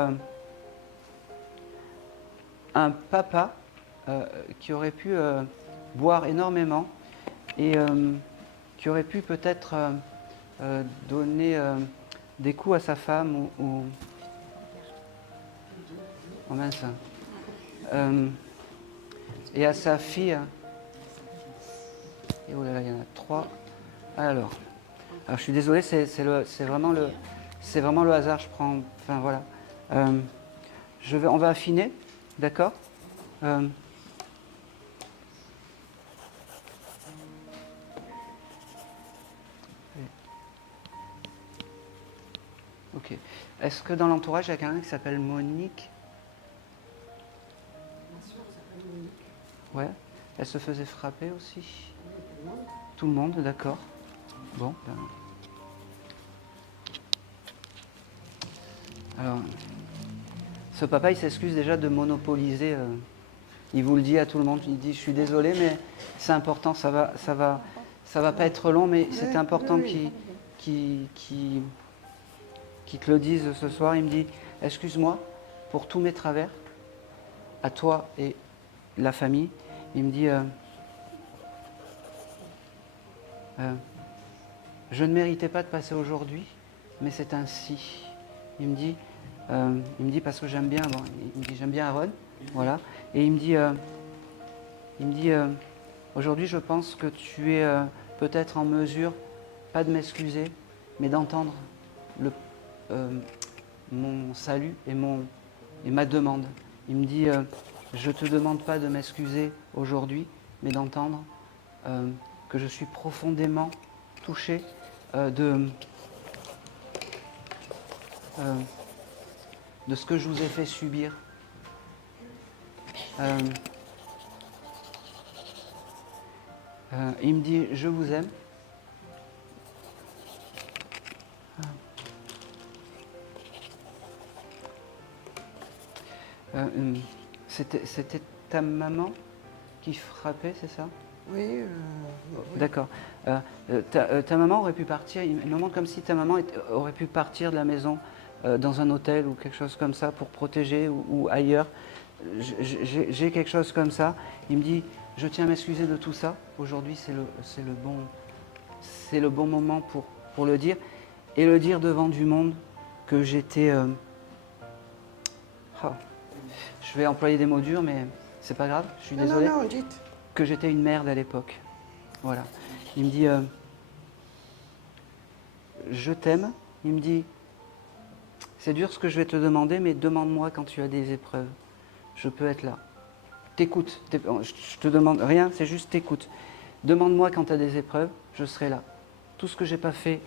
un papa qui aurait pu boire énormément et qui aurait pu peut-être donner des coups à sa femme ou... Oh mince. Et à sa fille. Et oh là là, il y en a 3. Alors je suis désolé, c'est vraiment le hasard. Je prends. Enfin voilà. On va affiner, d'accord. Ok. Est-ce que dans l'entourage, il y a quelqu'un qui s'appelle Monique? Ouais. Elle se faisait frapper aussi? Tout le monde, d'accord. Bon. Ben. Alors, ce papa, il s'excuse déjà de monopoliser. Il vous le dit à tout le monde. Il dit, je suis désolé, mais c'est important. Ça va pas être long, mais c'est important qu'il te le dise ce soir. Il me dit, excuse-moi pour tous mes travers, à toi et la famille. Il me dit, je ne méritais pas de passer aujourd'hui, mais c'est ainsi. Il me dit parce que j'aime bien, bon, il me dit j'aime bien Aaron, voilà. Et il me dit, aujourd'hui je pense que tu es peut-être en mesure, pas de m'excuser, mais d'entendre mon salut et ma demande. Il me dit, je ne te demande pas de m'excuser aujourd'hui, mais d'entendre que je suis profondément touché de ce que je vous ai fait subir. Il me dit, je vous aime. C'était ta maman qui frappait, c'est ça? Oui. D'accord. Ta maman aurait pu partir, il me montre comme si ta maman aurait pu partir de la maison dans un hôtel ou quelque chose comme ça pour protéger ou ailleurs. J'ai quelque chose comme ça. Il me dit, je tiens à m'excuser de tout ça. Aujourd'hui, c'est le bon moment pour le dire. Et le dire devant du monde que j'étais... je vais employer des mots durs, mais c'est pas grave, je suis désolé. Non, dites. Que j'étais une merde à l'époque. Voilà. Il me dit, je t'aime. Il me dit, c'est dur ce que je vais te demander, mais demande-moi quand tu as des épreuves. Je peux être là. T'écoute. Je te demande rien, c'est juste t'écoute. Demande-moi quand tu as des épreuves, je serai là. Tout ce que j'ai pas fait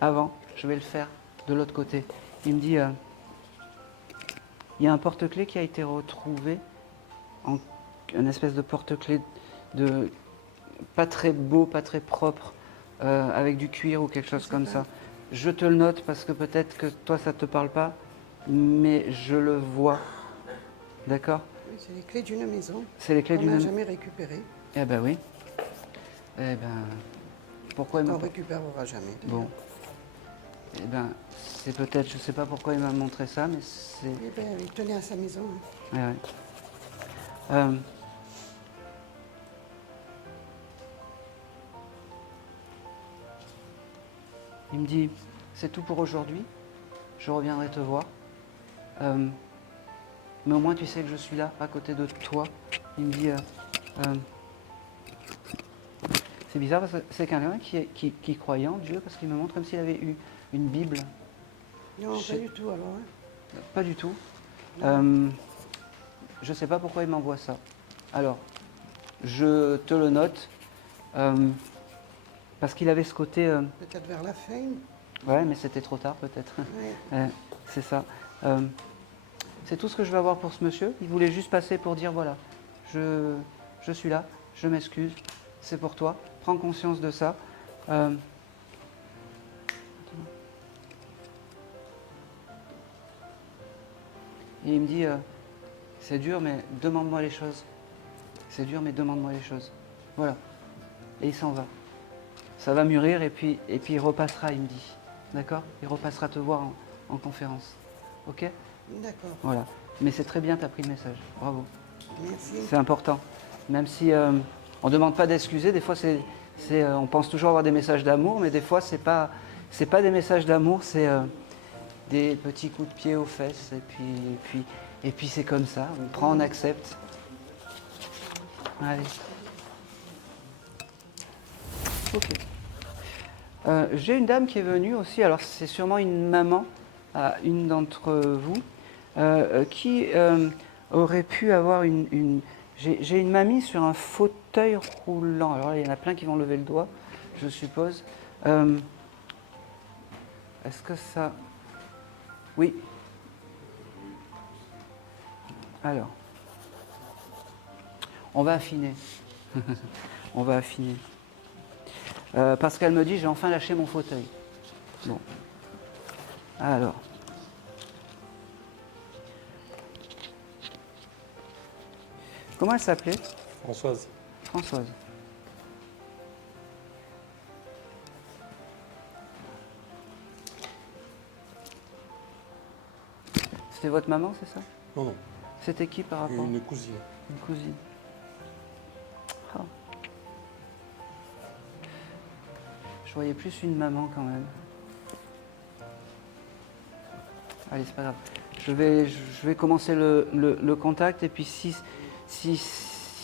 avant, je vais le faire de l'autre côté. Il me dit, il y a un porte-clés qui a été retrouvé, une espèce de porte-clés pas très beau, pas très propre, avec du cuir ou quelque chose comme ça. Je te le note parce que peut-être que toi ça ne te parle pas, mais je le vois. D'accord? C'est les clés d'une maison C'est les clés qu'on d'une n'a maison. jamais récupérées, Eh ben oui. Eh ben, pourquoi il qu'on m'a ne récupérera jamais. Bon. Eh ben, c'est peut-être, je sais pas pourquoi il m'a montré ça, mais c'est. Eh ben, il tenait à sa maison. Ouais, ouais. Euh, il me dit, c'est tout pour aujourd'hui, je reviendrai te voir. Mais au moins tu sais que je suis là, à côté de toi. Il me dit, c'est bizarre parce que c'est quelqu'un qui croyait en Dieu, parce qu'il me montre comme s'il avait eu une Bible. Non, Je- pas du tout alors. Hein. Pas du tout. Je ne sais pas pourquoi il m'envoie ça. Alors, je te le note, parce qu'il avait ce côté... Peut-être vers la fin. ouais, mais c'était trop tard peut-être. Ouais. C'est ça. C'est tout ce que je vais avoir pour ce monsieur. Il voulait juste passer pour dire, voilà, je suis là, je m'excuse, c'est pour toi, prends conscience de ça. Et il me dit, c'est dur, mais demande-moi les choses. C'est dur, mais demande-moi les choses. Voilà. Et il s'en va. Ça va mûrir et puis il repassera, il me dit. D'accord? Il repassera te voir en conférence. Ok? D'accord. Voilà. Mais c'est très bien, tu as pris le message. Bravo. Merci. C'est important. Même si on ne demande pas d'excuser, des fois on pense toujours avoir des messages d'amour, mais des fois c'est pas des messages d'amour, c'est des petits coups de pied aux fesses, et puis c'est comme ça, on prend, on accepte. Allez. Ok. J'ai une dame qui est venue aussi, alors c'est sûrement une maman à une d'entre vous, qui aurait pu avoir une... J'ai une mamie sur un fauteuil roulant. Alors là, il y en a plein qui vont lever le doigt, je suppose. Est-ce que ça... Oui. Alors. On va affiner. On va affiner. Parce qu'elle me dit, j'ai enfin lâché mon fauteuil. Bon. Alors. Comment elle s'appelait? Françoise. Françoise. C'était votre maman, c'est ça? Non, non, C'était qui par rapport? une cousine. Une cousine. Ah. Je voyais plus une maman quand même. Allez, c'est pas grave. Je vais commencer le contact et puis si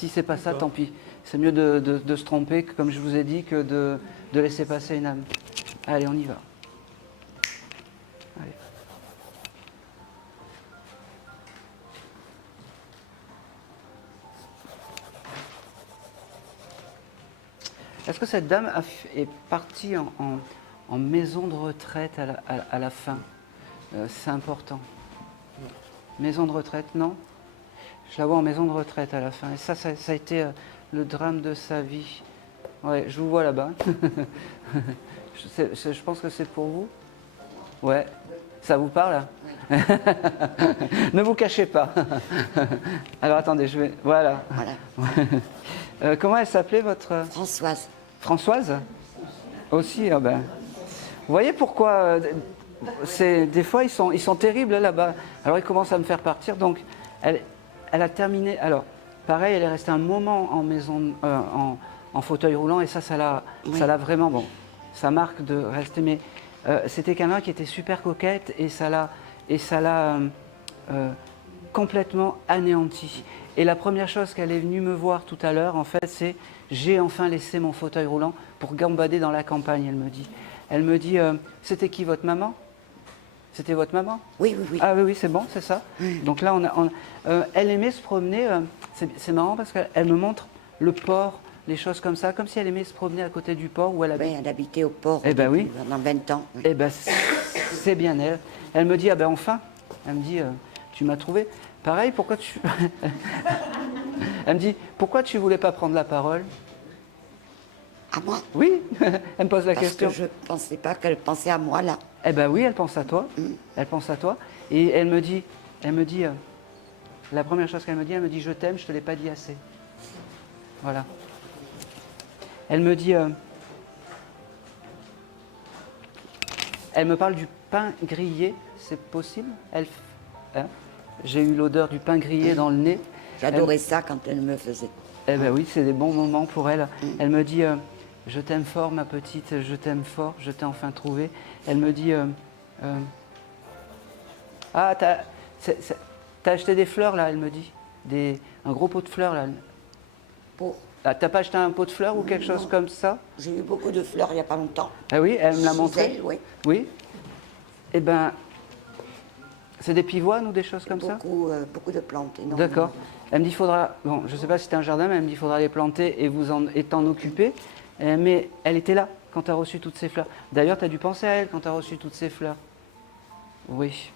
c'est pas ça, tant pis. C'est mieux de se tromper, comme je vous ai dit, que de laisser passer une âme. Allez, on y va. Allez. Est-ce que cette dame est partie en maison de retraite à la fin? C'est important. Maison de retraite, non? Je la vois en maison de retraite à la fin. Et ça a été le drame de sa vie. Ouais, je vous vois là-bas. Je pense que c'est pour vous. Ouais. Ça vous parle? Ne vous cachez pas. Alors attendez, je vais... Voilà. Comment elle s'appelait votre... Françoise. Françoise? Aussi, ah ben... Vous voyez pourquoi... des fois, ils sont terribles là-bas. Alors, ils commencent à me faire partir. Donc, elle a terminé... Alors, pareil, elle est restée un moment en maison... en fauteuil roulant. Et ça l'a vraiment... Bon, ça marque de rester... Mais c'était quelqu'un qui était super coquette. Et ça l'a complètement anéanti. Et la première chose qu'elle est venue me voir tout à l'heure, en fait, c'est j'ai enfin laissé mon fauteuil roulant pour gambader dans la campagne, elle me dit. Elle me dit, c'était qui votre maman? C'était votre maman? Oui, oui, oui. Ah oui, c'est bon, c'est ça. Donc là, elle aimait se promener, c'est marrant parce qu'elle me montre le port, les choses comme ça, comme si elle aimait se promener à côté du port où elle habite. Oui, elle habitait au port Eh ben oui. pendant 20 ans. Oui. Eh ben, c'est bien elle. Elle me dit, ah ben enfin. Elle me dit, tu m'as trouvé. Pareil, pourquoi tu... Elle me dit, pourquoi tu voulais pas prendre la parole? À moi? Oui, elle me pose la question. Parce que je ne pensais pas qu'elle pensait à moi là. Eh ben oui, elle pense à toi. Elle pense à toi. Et elle me dit, La première chose qu'elle me dit je t'aime, je te l'ai pas dit assez. Voilà. Elle me dit, elle me parle du pain grillé, c'est possible? Hein? J'ai eu l'odeur du pain grillé dans le nez. J'adorais ça quand elle me faisait. Eh ben oui, c'est des bons moments pour elle. Elle me dit, je t'aime fort ma petite, je t'aime fort, je t'ai enfin trouvé. Elle me dit, ah, t'as acheté des fleurs là, elle me dit. Un gros pot de fleurs là. Pour... Ah, t'as pas acheté un pot de fleurs ou quelque chose comme ça? J'ai eu beaucoup de fleurs il n'y a pas longtemps. Ah oui, elle me l'a montré. Elle, oui. Oui. Eh ben, c'est des pivoines ou des choses comme ça? Beaucoup de plantes. énormément. D'accord. Elle me dit, faudra, bon, je ne sais pas si c'était un jardin, mais elle me dit, il faudra les planter et t'en occuper. Mais elle était là quand tu as reçu toutes ces fleurs. D'ailleurs, tu as dû penser à elle quand tu as reçu toutes ces fleurs. Oui.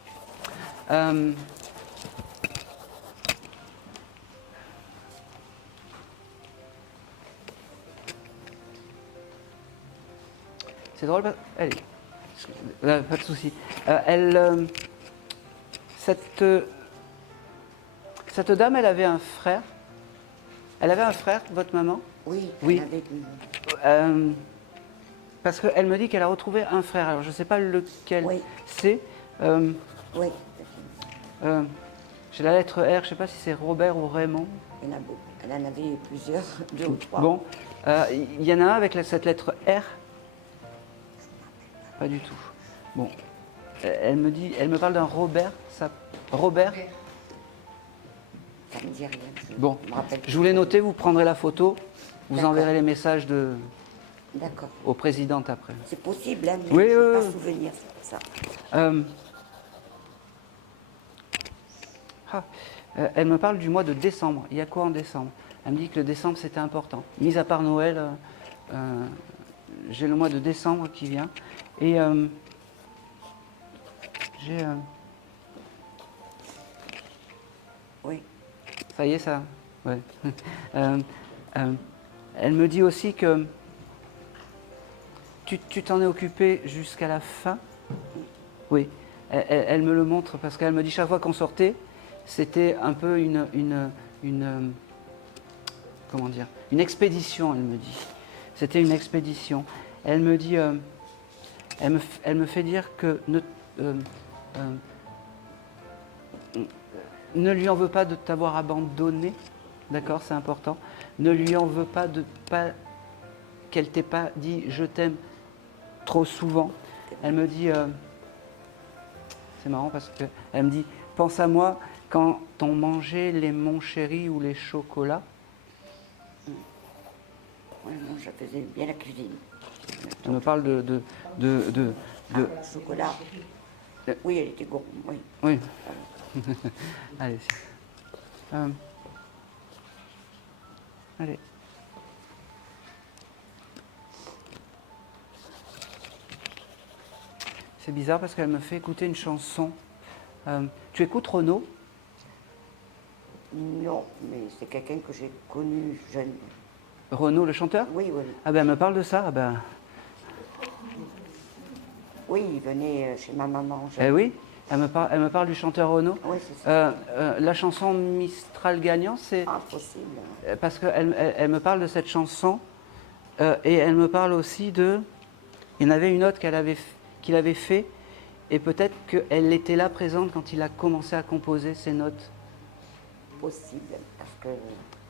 C'est drôle, allez, pas de souci. Cette dame, elle avait un frère. Elle avait un frère, votre maman? Oui, Oui. elle avait Parce qu'elle me dit qu'elle a retrouvé un frère. Alors, je ne sais pas lequel Oui. c'est. Oui, J'ai la lettre R, je ne sais pas si c'est Robert ou Raymond. il y en a beaucoup. Elle en avait plusieurs, 2 ou 3. Bon, il y en a un avec cette lettre R. Pas du tout. Bon, elle me parle d'un Robert. Robert. Ça me dit rien. Bon, me rappelle je vous l'ai noté, vous prendrez la photo, vous D'accord. enverrez les messages D'accord. aux présidentes après. C'est possible, hein, mais Oui, je n'ai oui, pas oui. souvenir, c'est pour ça. Elle me parle du mois de décembre. Il y a quoi en décembre? Elle me dit que le décembre c'était important. Mis à part Noël, j'ai le mois de décembre qui vient. Et j'ai... Oui. Ça y est, ça? Ouais. Elle me dit aussi que tu t'en es occupé jusqu'à la fin. Oui. Elle me le montre parce qu'elle me dit chaque fois qu'on sortait, c'était un peu comment dire, une expédition, elle me dit. C'était une expédition. Elle me dit, elle me fait dire que ne lui en veux pas de t'avoir abandonné, d'accord, c'est important. Ne lui en veux pas qu'elle t'ait pas dit je t'aime trop souvent. Elle me dit, c'est marrant parce qu'elle me dit, pense à moi quand on mangeait les mon chéri ou les chocolats. Oui, moi, je faisais bien la cuisine. Elle me parle de Le chocolat. Oui, elle était gourmande, oui. oui. Allez. Allez. C'est bizarre parce qu'elle me fait écouter une chanson. Tu écoutes Renaud? Non, mais c'est quelqu'un que j'ai connu jeune. Renaud, le chanteur? Oui, oui. Ah ben, elle me parle de ça. Ah ben, Oui, il venait chez ma maman. eh oui, elle me parle du chanteur Renaud. Oui, c'est ça. La chanson Mistral gagnant, c'est Impossible. parce qu'elle me parle de cette chanson et elle me parle aussi de... Il y en avait une autre qu'il avait fait et peut-être qu'elle était là présente quand il a commencé à composer ces notes. Possible, parce que...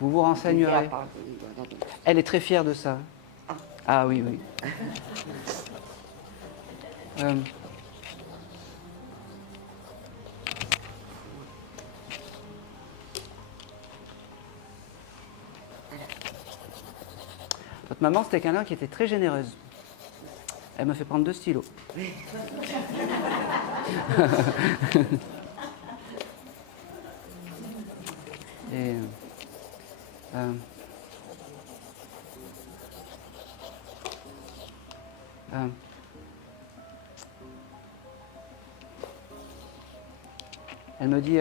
Vous vous renseignerez. Voilà. Elle est très fière de ça. Ah oui, oui. Votre maman, c'était quelqu'un qui était très généreuse. Elle me fait prendre 2 stylos. Et, elle me dit,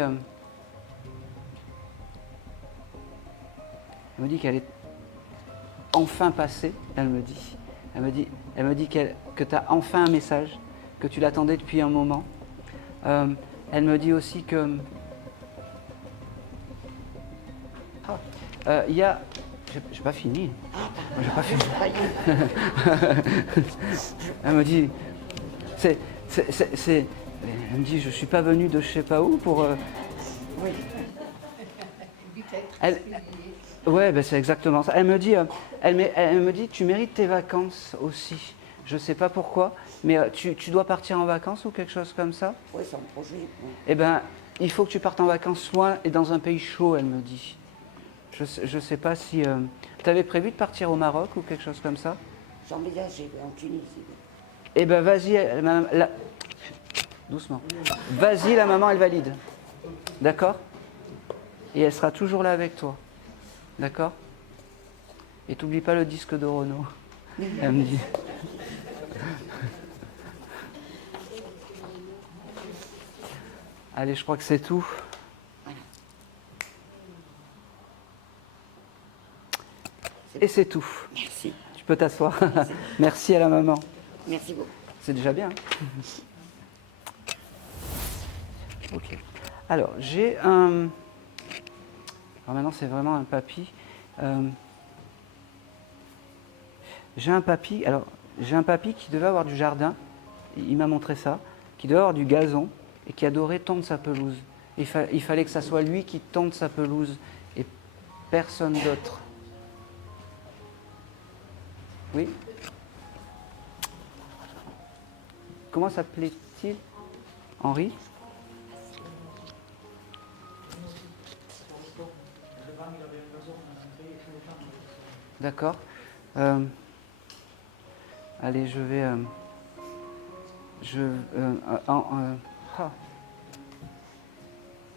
qu'elle est enfin passée. Elle me dit que tu as enfin un message, que tu l'attendais depuis un moment. Elle me dit aussi que Il y a... J'ai pas fini. J'ai pas fini. Elle me dit... Elle me dit, je suis pas venue de je sais pas où pour... Oui. Ouais, ben c'est exactement ça. Elle me dit, tu mérites tes vacances aussi. Je sais pas pourquoi, mais tu dois partir en vacances ou quelque chose comme ça. Oui, c'est un projet. Oui. Eh ben, il faut que tu partes en vacances loin et dans un pays chaud, elle me dit. Je sais pas si... tu avais prévu de partir au Maroc ou quelque chose comme ça? J'envisageais en Tunisie. Eh ben, vas-y, doucement. Vas-y, la maman, elle valide. D'accord? Et elle sera toujours là avec toi. D'accord? Et t'oublies pas le disque de Renaud. Elle me dit. Allez, je crois que c'est tout. Et c'est tout. Merci. Tu peux t'asseoir. Merci à la maman. Merci beaucoup. C'est déjà bien. Ok. Alors, j'ai un... Alors maintenant, c'est vraiment un papy. J'ai un papy. Alors, j'ai un papy qui devait avoir du jardin. Il m'a montré ça. Qui devait avoir du gazon et qui adorait tondre sa pelouse. Il fallait que ça soit lui qui tonde sa pelouse et personne d'autre. Oui? Comment s'appelait-il? Henri? D'accord. Allez, je vais... ah.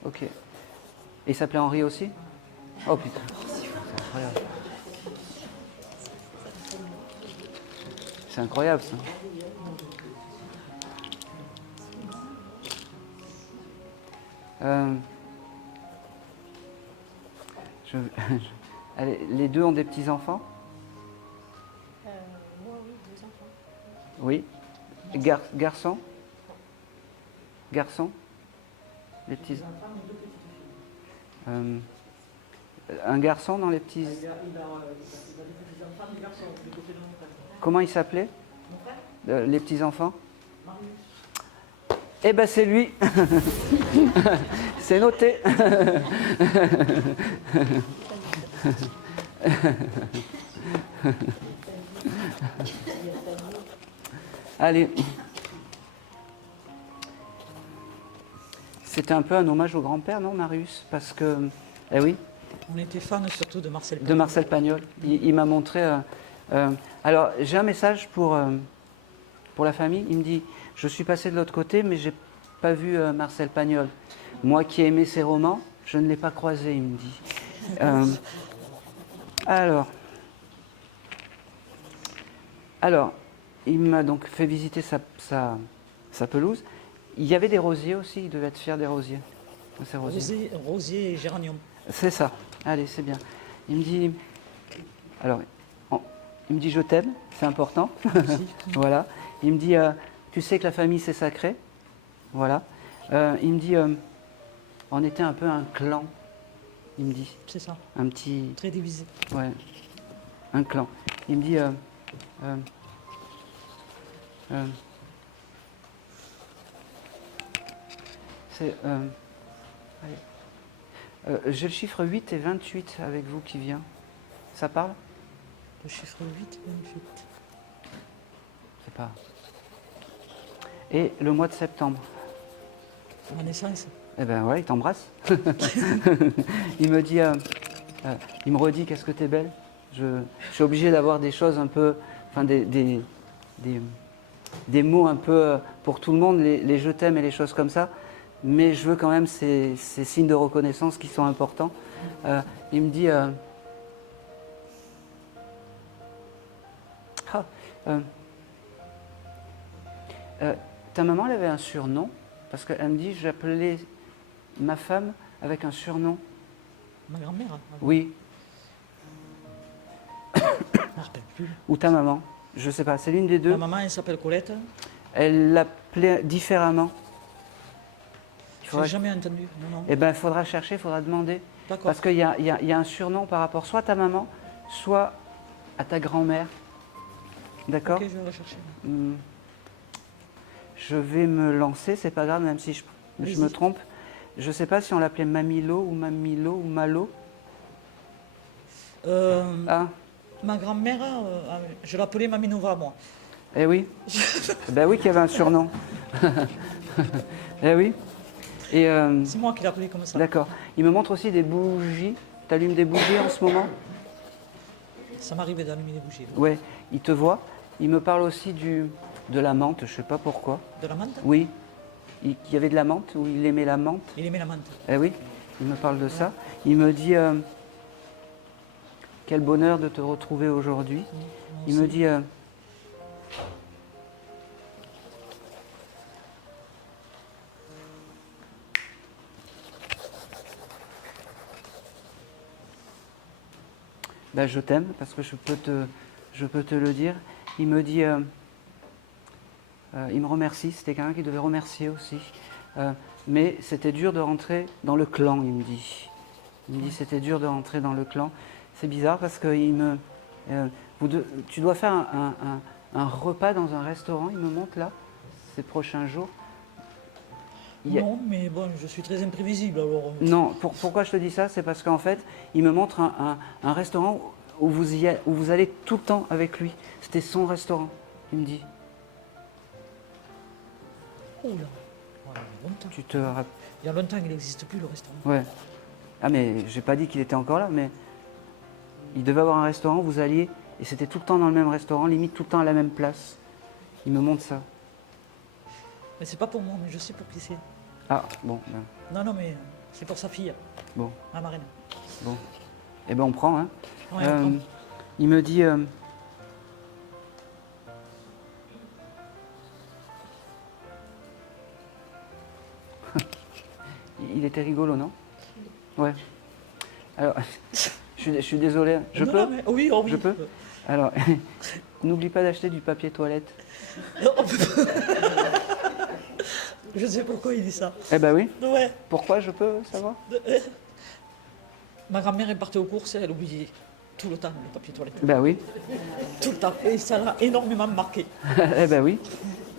Ok. Et il s'appelait Henri aussi? Oh putain. C'est incroyable. C'est incroyable ça. Allez, les deux ont des petits-enfants? Moi, oui, 2 enfants. Oui. Garçon? Garçon? Les petits... un garçon dans les petits... Comment il s'appelait? Les petits-enfants? Eh ben c'est lui. C'est noté. Allez. C'était un peu un hommage au grand-père, non, Marius? Parce que... Eh oui. On était fans surtout de Marcel Pagnol. De Marcel Pagnol. Il m'a montré... alors, j'ai un message pour la famille. Il me dit, je suis passé de l'autre côté, mais j'ai pas vu Marcel Pagnol. Moi qui aimais ses romans, je ne l'ai pas croisé, il me dit. Alors, il m'a donc fait visiter sa pelouse. Il y avait des rosiers aussi, il devait être fier des rosiers. Rosier et géranium. C'est ça. Allez, c'est bien. Il me dit... Alors, il me dit je t'aime, c'est important. Voilà. Il me dit tu sais que la famille c'est sacré. Voilà. Il me dit on était un peu un clan. Il me dit. C'est ça. Un petit. Très divisé. Ouais. Un clan. Il me dit c'est j'ai le chiffre 8 et 28 avec vous qui vient. Ça parle? Le chiffre 8 et 28. C'est pas. Et le mois de septembre. Ma naissance. Eh ben ouais, il t'embrasse. Il me dit, il me redit qu'est-ce que t'es belle. Je suis obligé d'avoir des choses un peu, enfin des mots un peu pour tout le monde, les je t'aime et les choses comme ça. Mais je veux quand même ces signes de reconnaissance qui sont importants. Il me dit, ta maman, elle avait un surnom, parce qu'elle me dit, j'appelais ma femme avec un surnom. Ma grand-mère? Oui. Je ne rappelle plus. Ou ta maman, je sais pas, c'est l'une des deux. Ma maman, elle s'appelle Colette. Elle l'appelait différemment. Je faudra- n'ai jamais entendu. Non, non. Eh ben, il faudra chercher, il faudra demander. D'accord. Parce qu'il y a un surnom par rapport soit à ta maman, soit à ta grand-mère. D'accord. Ok, je vais rechercher. Je vais me lancer, c'est pas grave, même si je me Vas-y. trompe. Je sais pas si on l'appelait Mamilo ou Mamilo ou Malo. Ah, Ma grand-mère, je l'appelais Maminova, moi. eh oui. Ben oui qu'il y avait un surnom. Eh oui. Et C'est moi qui l'appelais comme ça. d'accord. Il me montre aussi des bougies. Tu allumes des bougies en ce moment? Ça m'arrivait d'allumer des bougies. Ouais. Il te voit. Il me parle aussi de la menthe, je sais pas pourquoi. De la menthe? Oui. Il y avait de la menthe ou il aimait la menthe? Il aimait la menthe. Eh oui, il me parle de ça. Il me dit quel bonheur de te retrouver aujourd'hui. Il me dit ben, je t'aime parce que je peux te le dire. Il me dit il me remercie, c'était quelqu'un qui devait remercier aussi. Mais c'était dur de rentrer dans le clan, il me dit. Il me dit c'était dur de rentrer dans le clan. C'est bizarre parce que tu dois faire un repas dans un restaurant, il me montre là, ces prochains jours. Non, mais bon, je suis très imprévisible alors. Non, pourquoi je te dis ça? C'est parce qu'en fait, il me montre un restaurant où vous allez tout le temps avec lui. C'était son restaurant, il me dit. Oh là, voilà, longtemps. Tu te rappelles? Il y a longtemps qu'il n'existe plus le restaurant. Ouais. Ah mais j'ai pas dit qu'il était encore là, mais il devait avoir un restaurant, vous alliez, et c'était tout le temps dans le même restaurant, limite tout le temps à la même place. Il me montre ça. Mais c'est pas pour moi, mais je sais pour qui c'est. Ah, bon, ben, Non, non, mais c'est pour sa fille, bon, ma marraine. bon. Eh ben on prend, hein. Ouais, on prend. Il me dit... il était rigolo, non? Ouais. Alors, je suis désolé, je Non, peux? non, mais- oui, oh oui. Je peux? Alors, n'oublie pas d'acheter du papier toilette. Je sais pourquoi il dit ça. Eh ben oui. Ouais. Pourquoi je peux savoir? Ma grand-mère est partie aux courses, elle oubliait tout le temps le papier toilette. Ben oui. Tout le temps. Et ça l'a énormément marqué. Eh ben oui.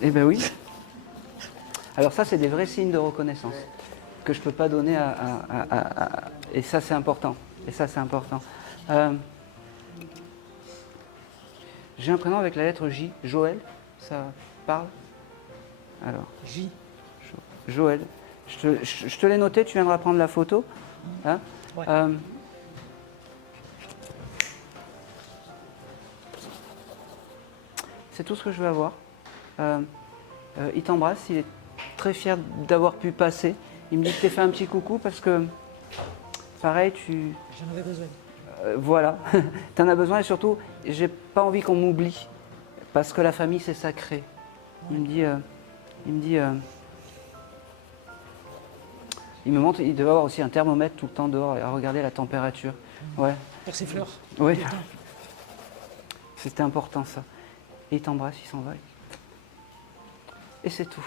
Eh ben oui. Alors ça, c'est des vrais signes de reconnaissance que je peux pas donner et ça, c'est important. Et ça, c'est important. J'ai un prénom avec la lettre J. Joël. Ça parle? Alors. J. Joël. Je te l'ai noté, tu viendras prendre la photo. Hein? Ouais. C'est tout ce que je veux avoir. Il t'embrasse, il est très fier d'avoir pu passer. Il me dit que t'es fait un petit coucou parce que, pareil, J'en avais besoin. voilà, tu en as besoin et surtout, j'ai pas envie qu'on m'oublie parce que la famille c'est sacré. Il me montre, il devait avoir aussi un thermomètre tout le temps dehors et à regarder la température. Ouais. Pour ses fleurs. Oui. Tout le temps. C'était important ça. Et il t'embrasse, il s'en va. Et c'est tout.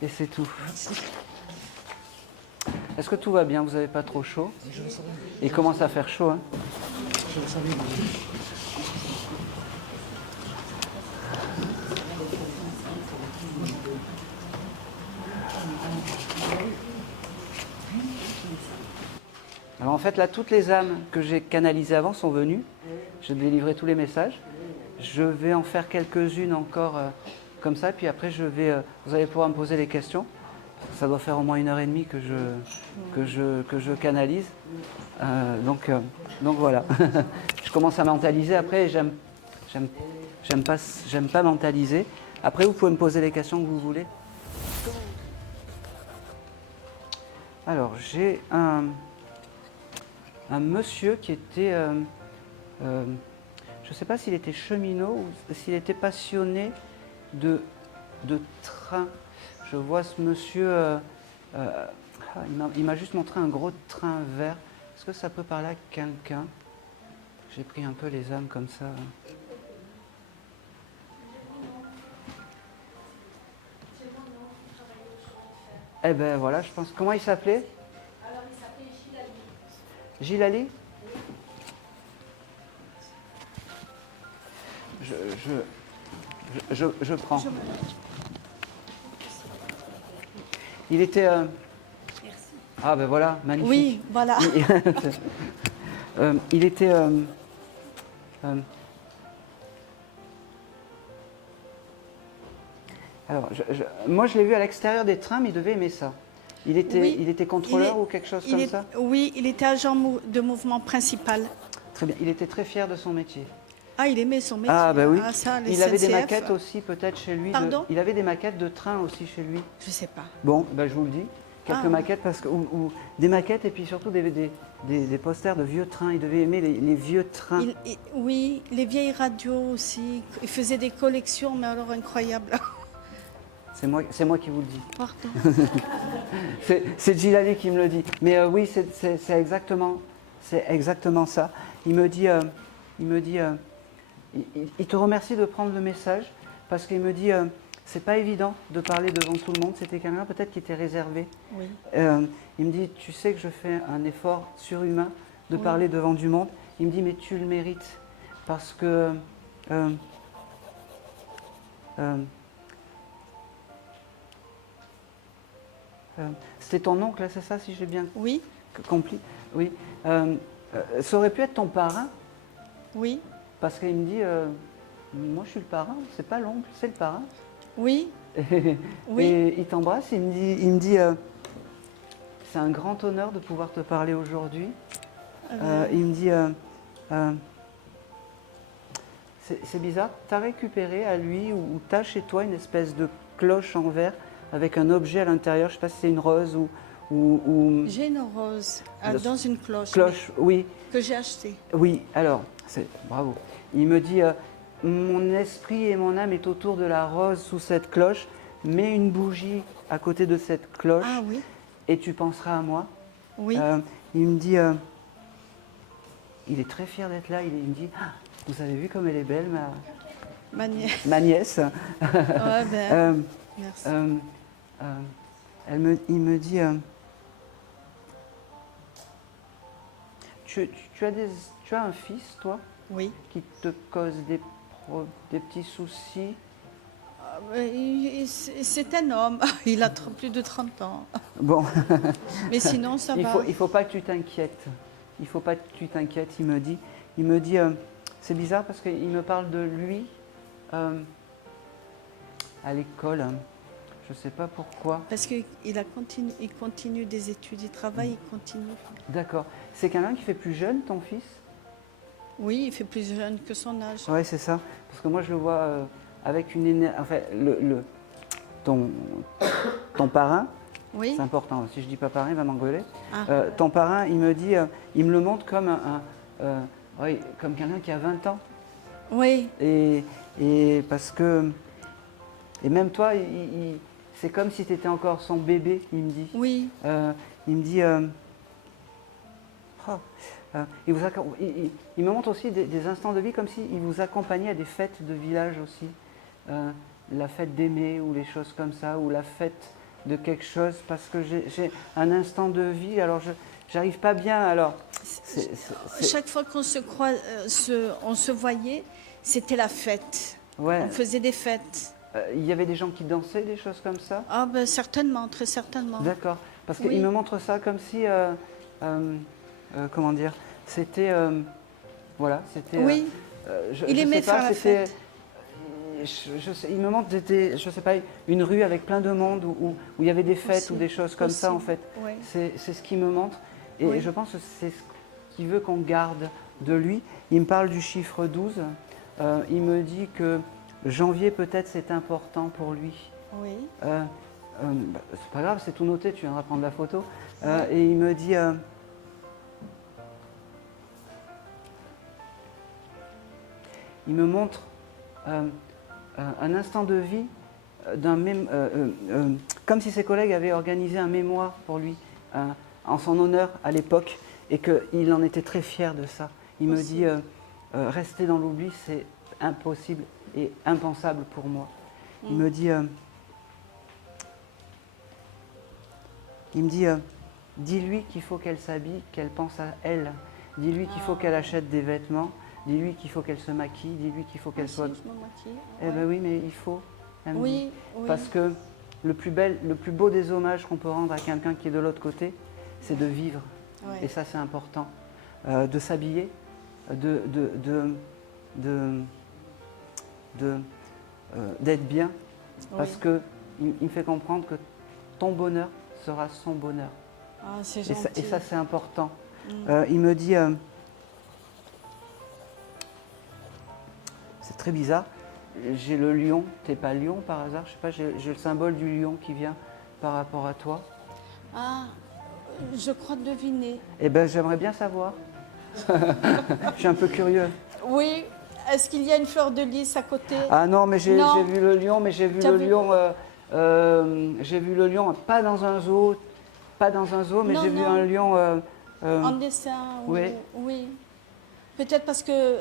Et c'est tout. Est-ce que tout va bien? Vous n'avez pas trop chaud? Je le savais. Il commence à faire chaud, hein? Je le savais. Alors en fait là, toutes les âmes que j'ai canalisées avant sont venues. J'ai délivré tous les messages. Je vais en faire quelques-unes encore comme ça, puis après vous allez pouvoir me poser les questions. Ça doit faire au moins 1h30 que je canalise. Donc voilà. Je commence à mentaliser. Après, j'aime pas mentaliser. Après, vous pouvez me poser les questions que vous voulez. Alors, j'ai un monsieur qui était, je ne sais pas s'il était cheminot ou s'il était passionné de train. Je vois ce monsieur, il m'a juste montré un gros train vert. Est-ce que ça peut parler à quelqu'un? J'ai pris un peu les âmes comme ça. Eh ben voilà, je pense. Comment il s'appelait? Alors, il s'appelait Gilles Gilles Ali? Je prends. Il était... Ah ben voilà, magnifique. Oui, voilà. Il était... alors, moi je l'ai vu à l'extérieur des trains, mais il devait aimer ça. Il était contrôleur ou quelque chose comme ça? Oui, il était agent de mouvement principal. Très bien, il était très fier de son métier. Ah, il aimait son métier. Ah ben oui. Ah, ça, les Il avait des SNCF. maquettes aussi peut-être chez lui. Pardon? Il avait des maquettes de train aussi chez lui. Je sais pas. Bon, ben je vous le dis. Quelques Ah. maquettes, parce que, ou des maquettes et puis surtout des posters de vieux trains. Il devait aimer les vieux trains. Oui, les vieilles radios aussi. Il faisait des collections, mais alors incroyables. C'est moi qui vous le dis. Pardon. C'est Gilali qui me le dit. Mais oui, c'est exactement ça. Il me dit, il te remercie de prendre le message parce qu'il me dit, c'est pas évident de parler devant tout le monde. C'était quelqu'un peut-être qui était réservé. Oui. Il me dit, tu sais que je fais un effort surhumain de Oui. parler devant du monde. Il me dit, mais tu le mérites parce que c'était ton oncle, c'est ça, si j'ai bien Oui. compris. Oui. Ça aurait pu être ton parrain, Oui. parce qu'il me dit, moi je suis le parrain, c'est pas l'oncle, c'est le parrain. Oui. Et, Oui. et il t'embrasse, il me dit, c'est un grand honneur de pouvoir te parler aujourd'hui. Il me dit, c'est bizarre, tu as récupéré à lui ou tu as chez toi une espèce de cloche en verre avec un objet à l'intérieur, je ne sais pas si c'est une rose ou J'ai une rose dans une cloche. cloche, oui, Que j'ai achetée. oui, alors, bravo. Il me dit, mon esprit et mon âme est autour de la rose sous cette cloche, mets une bougie à côté de cette cloche Ah oui. et tu penseras à moi. Oui. Il me dit, il est très fier d'être là, il me dit, ah, vous avez vu comme elle est belle, Ma nièce. ma nièce. Ouais, ben, merci. Il me dit, tu as un fils, toi, Oui. qui te cause des petits soucis? C'est un homme. Il a plus de 30 ans. Bon, Mais sinon, ça va. il faut pas que tu t'inquiètes. Il faut pas que tu t'inquiètes, il me dit. Il me dit, c'est bizarre parce qu'il me parle de lui à l'école. Je ne sais pas pourquoi. Parce qu'il il continue des études, il travaille, il continue. D'accord. C'est quelqu'un qui fait plus jeune, ton fils? Oui, il fait plus jeune que son âge. Oui, c'est ça. Parce que moi, je le vois avec une énergie. Enfin, ton parrain, Oui. c'est important. Si je dis pas parrain, il va m'engueuler. Ah. Ton parrain, il me dit, il me le montre comme oui, comme quelqu'un qui a 20 ans. Oui. Et parce que. Et même toi, c'est comme si tu étais encore son bébé, il me dit. Oui. Il me dit. Il me montre aussi des instants de vie comme s'il vous accompagnait à des fêtes de village aussi. La fête d'aimer ou les choses comme ça, ou la fête de quelque chose, parce que j'ai un instant de vie, alors j'arrive pas bien. Alors, Chaque fois qu'on se croise, on se voyait, c'était la fête. ouais. On faisait des fêtes. Il y avait des gens qui dansaient, des choses comme ça? Ah ben certainement, très certainement. D'accord. Parce Oui. qu'il me montre ça comme si, comment dire, c'était, voilà, c'était. Oui. Il aimait sais pas, faire la c'était- fête. il me montre, je sais pas, une rue avec plein de monde où il y avait des fêtes Aussi, ou des choses comme ça en aussi, fait. oui. C'est ce qu'il me montre. Et Oui. je pense que c'est ce qu'il veut qu'on garde de lui. Il me parle du chiffre 12. Il me dit que janvier peut-être c'est important pour lui. Oui. C'est pas grave, c'est tout noté, tu viendras prendre la photo. Et il me dit, il me montre un instant de vie comme si ses collègues avaient organisé un mémoire pour lui en son honneur à l'époque et qu'il en était très fier de ça. Il me dit, rester dans l'oubli, c'est impossible et impensable pour moi. Il me dit, Il me dit, dis-lui qu'il faut qu'elle s'habille, qu'elle pense à elle. Dis-lui qu'il faut qu'elle achète des vêtements. Dis-lui qu'il faut qu'elle se maquille. Dis-lui qu'il faut qu'elle soit... Je me maquille. Eh ben oui, mais il faut. Elle me Oui, dit. oui. Parce que le plus beau des hommages qu'on peut rendre à quelqu'un qui est de l'autre côté, c'est de vivre. Ouais. Et ça, c'est important. De s'habiller, d'être bien. Parce Oui. que il me fait comprendre que ton bonheur sera son bonheur. Ah, c'est Et gentil. ça, c'est important. Mm. Il me dit, c'est très bizarre, j'ai le lion, t'es pas lion par hasard, je sais pas, j'ai le symbole du lion qui vient par rapport à toi. Ah, je crois deviner. Eh bien, j'aimerais bien savoir. Je suis un peu curieux. Oui, est-ce qu'il y a une fleur de lys à côté? Ah non, mais j'ai Non. vu le lion, mais j'ai vu Tu as le vu- lion, j'ai vu le lion, pas dans un zoo, mais Non, j'ai vu non. un lion. En dessin, oui. oui. Peut-être parce que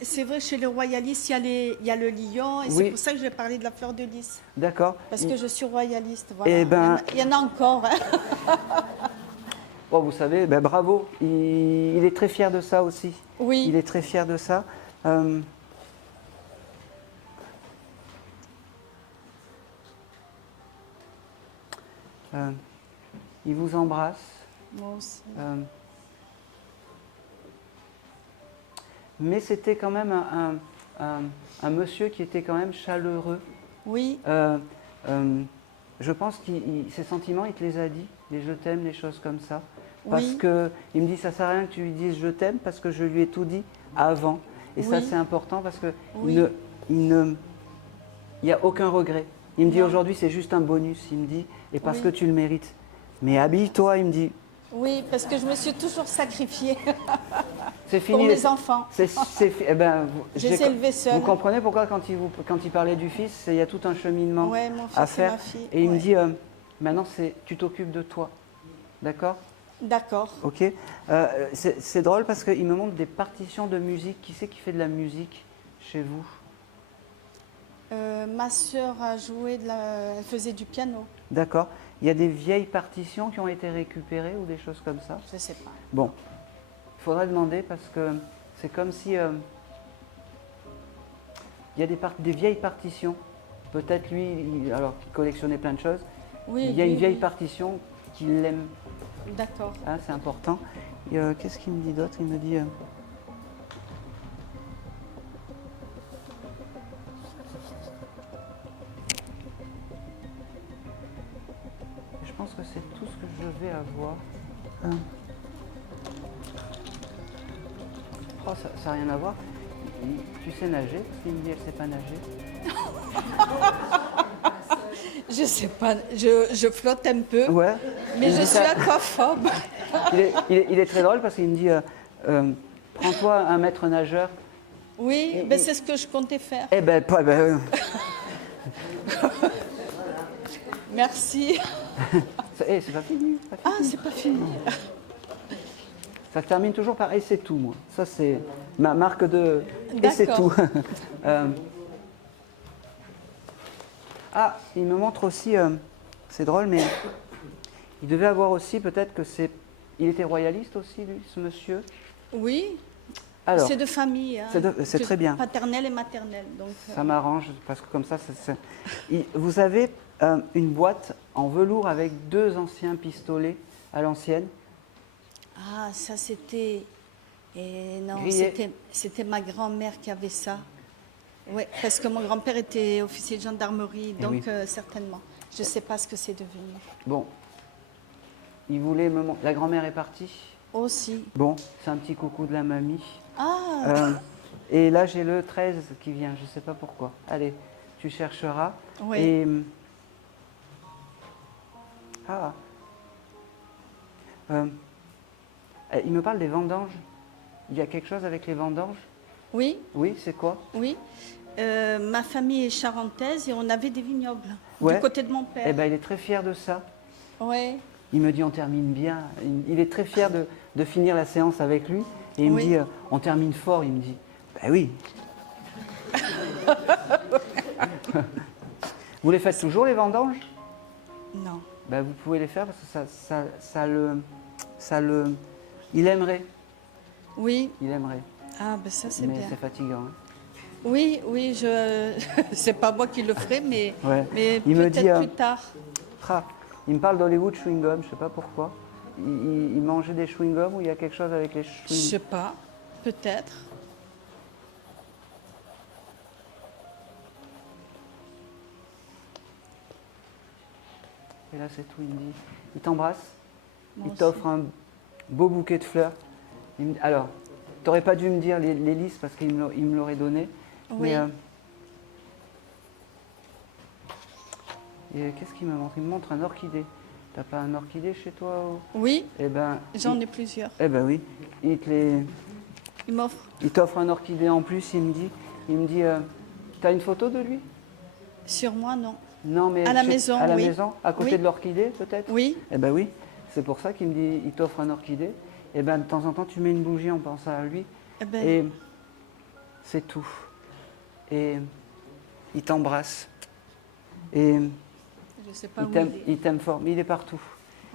c'est vrai, chez les royalistes, il y a le lion, et Oui. c'est pour ça que j'ai parlé de la fleur de lys. D'accord. Parce que je suis royaliste, voilà. Eh ben- Il y en a encore. Hein. Oh, vous savez, ben, bravo. Il est très fier de ça aussi. Oui. Il est très fier de ça. Il vous embrasse. Moi aussi. Mais c'était quand même un monsieur qui était quand même chaleureux. Oui, Je pense que ses sentiments, il te les a dit, les je t'aime, les choses comme ça. Parce Oui. que il me dit, ça sert à rien que tu lui dises je t'aime, parce que je lui ai tout dit avant. Et ça, Oui. c'est important parce que Oui. il n'y a aucun regret. Il me dit Non. aujourd'hui, c'est juste un bonus, il me dit, et parce Oui. que tu le mérites. Mais habille-toi, il me dit. oui, parce que je me suis toujours sacrifiée C'est pour fini. mes enfants. Eh ben, Je les ai élevés seuls. Vous comprenez pourquoi quand il parlait du fils, il y a tout un cheminement Ouais, mon fils à et faire. ma fille, Et il me ouais. dit, maintenant, tu t'occupes de toi. D'accord? D'accord. Ok. C'est drôle parce qu'il me montre des partitions de musique. Qui c'est qui fait de la musique chez vous? Ma sœur a joué, elle faisait du piano. D'accord. Il y a des vieilles partitions qui ont été récupérées ou des choses comme ça? Je ne sais pas. Bon, il faudrait demander parce que c'est comme si il y a des vieilles partitions. Peut-être lui, alors qu'il collectionnait plein de choses, Oui, il y a oui, une vieille oui. partition qu'il aime. D'accord. Ah, c'est important. Et, qu'est-ce qu'il me dit d'autre? Il me dit. Je pense que c'est tout ce que je vais avoir. Oh, ça n'a rien à voir. Tu sais nager? Parce qu'il me dit elle ne sait pas nager. Je sais pas, je flotte un peu, Ouais. mais Il je dit suis ça. aquaphobe. Il est très drôle parce qu'il me dit prends-toi un maître nageur. Oui, ben c'est ce que je comptais faire. Eh ben, Merci. c'est pas fini. Ah, c'est pas fini. Ça se termine toujours par et c'est tout, moi. Ça, c'est ma marque de et c'est tout. D'accord. Ah, il me montre aussi, c'est drôle, mais il devait avoir aussi, peut-être que c'est. Il était royaliste aussi, lui, ce monsieur. Oui, Alors, c'est de famille. Hein, c'est très bien. Paternelle et maternelle. Donc, ça m'arrange, parce que comme ça, vous avez une boîte en velours avec 2 anciens pistolets à l'ancienne. Ah, ça c'était. Et non, Grillé. c'était ma grand-mère qui avait ça. Oui, parce que mon grand-père était officier de gendarmerie, donc oui. certainement. Je ne sais pas ce que c'est devenu. Bon, il voulait me montrer. La grand-mère est partie. Aussi. Bon, c'est un petit coucou de la mamie. Ah, Et là, j'ai le 13 qui vient, je ne sais pas pourquoi. Allez, tu chercheras. Oui. Et, ah. Il me parle des vendanges. Il y a quelque chose avec les vendanges? oui, Oui, c'est quoi? oui. Ma famille est charentaise et on avait des vignobles Ouais. du côté de mon père. Eh ben, il est très fier de ça. Oui, Il me dit on termine bien. Il est très fier de finir la séance avec lui. Et il me Oui. dit on termine fort. Il me dit ben oui. Vous les faites toujours les vendanges? non. Ben, vous pouvez les faire parce que il aimerait. Oui. Il aimerait. Ah, ben ça, c'est Mais bien. c'est fatigant. Hein. Oui, oui, c'est pas moi qui le ferai, mais, Ouais. mais Il me peut-être dit, plus tard. Il me parle d'Hollywood chewing gum, je sais pas pourquoi. Il mangeait des chewing gums ou il y a quelque chose avec les Je chewing sais pas, peut-être. Et là c'est tout, il me dit. Il t'embrasse, Moi il aussi. t'offre un beau bouquet de fleurs. Alors, t'aurais pas dû me dire les lys parce qu'il me l'aurait donné. Oui. Mais, et qu'est-ce qu'il me montre? Il me montre un orchidée. T'as pas un orchidée chez toi Oui, Eh ben, j'en ai plusieurs. Eh ben oui. Il m'offre. Il t'offre un orchidée en plus, il me dit, t'as une photo de lui? Sur moi, non. Non, mais À la maison, à la oui. maison, à côté Oui. de l'orchidée, peut-être? Oui. Eh ben oui, c'est pour ça qu'il me dit, il t'offre un orchidée. Et ben de temps en temps, tu mets une bougie en pensant à lui. Eh ben, Et c'est tout. Et il t'embrasse. Et je sais pas où il est. il t'aime fort, mais il est partout.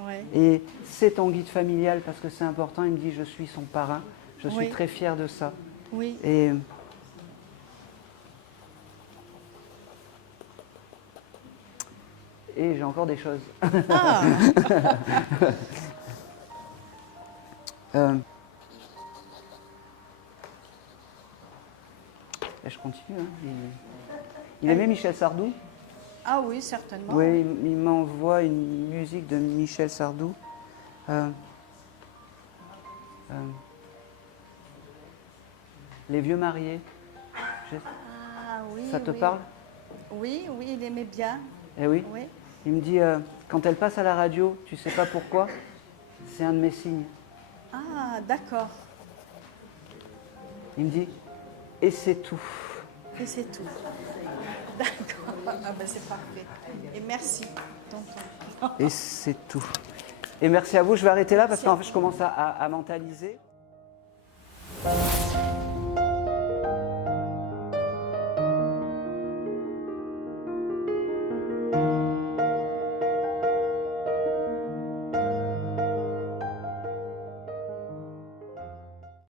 Ouais. Et c'est ton guide familial parce que c'est important. Il me dit, je suis son parrain. Je suis Oui. très fier de ça. Oui. Et j'ai encore des choses. Ah. Et je continue. Hein. Il aimait Michel Sardou. Ah oui, certainement. Oui, il m'envoie une musique de Michel Sardou. Les vieux mariés. Ah oui. Ça te oui. parle? Oui, oui, il aimait bien. Eh oui. Oui. Il me dit, quand elle passe à la radio, tu sais pas pourquoi, c'est un de mes signes. Ah, d'accord. Il me dit, et c'est tout. Et c'est tout. D'accord. Ah ben c'est parfait. Et merci, tonton. Et c'est tout. Et merci à vous, je vais arrêter là parce qu'en fait je commence à mentaliser.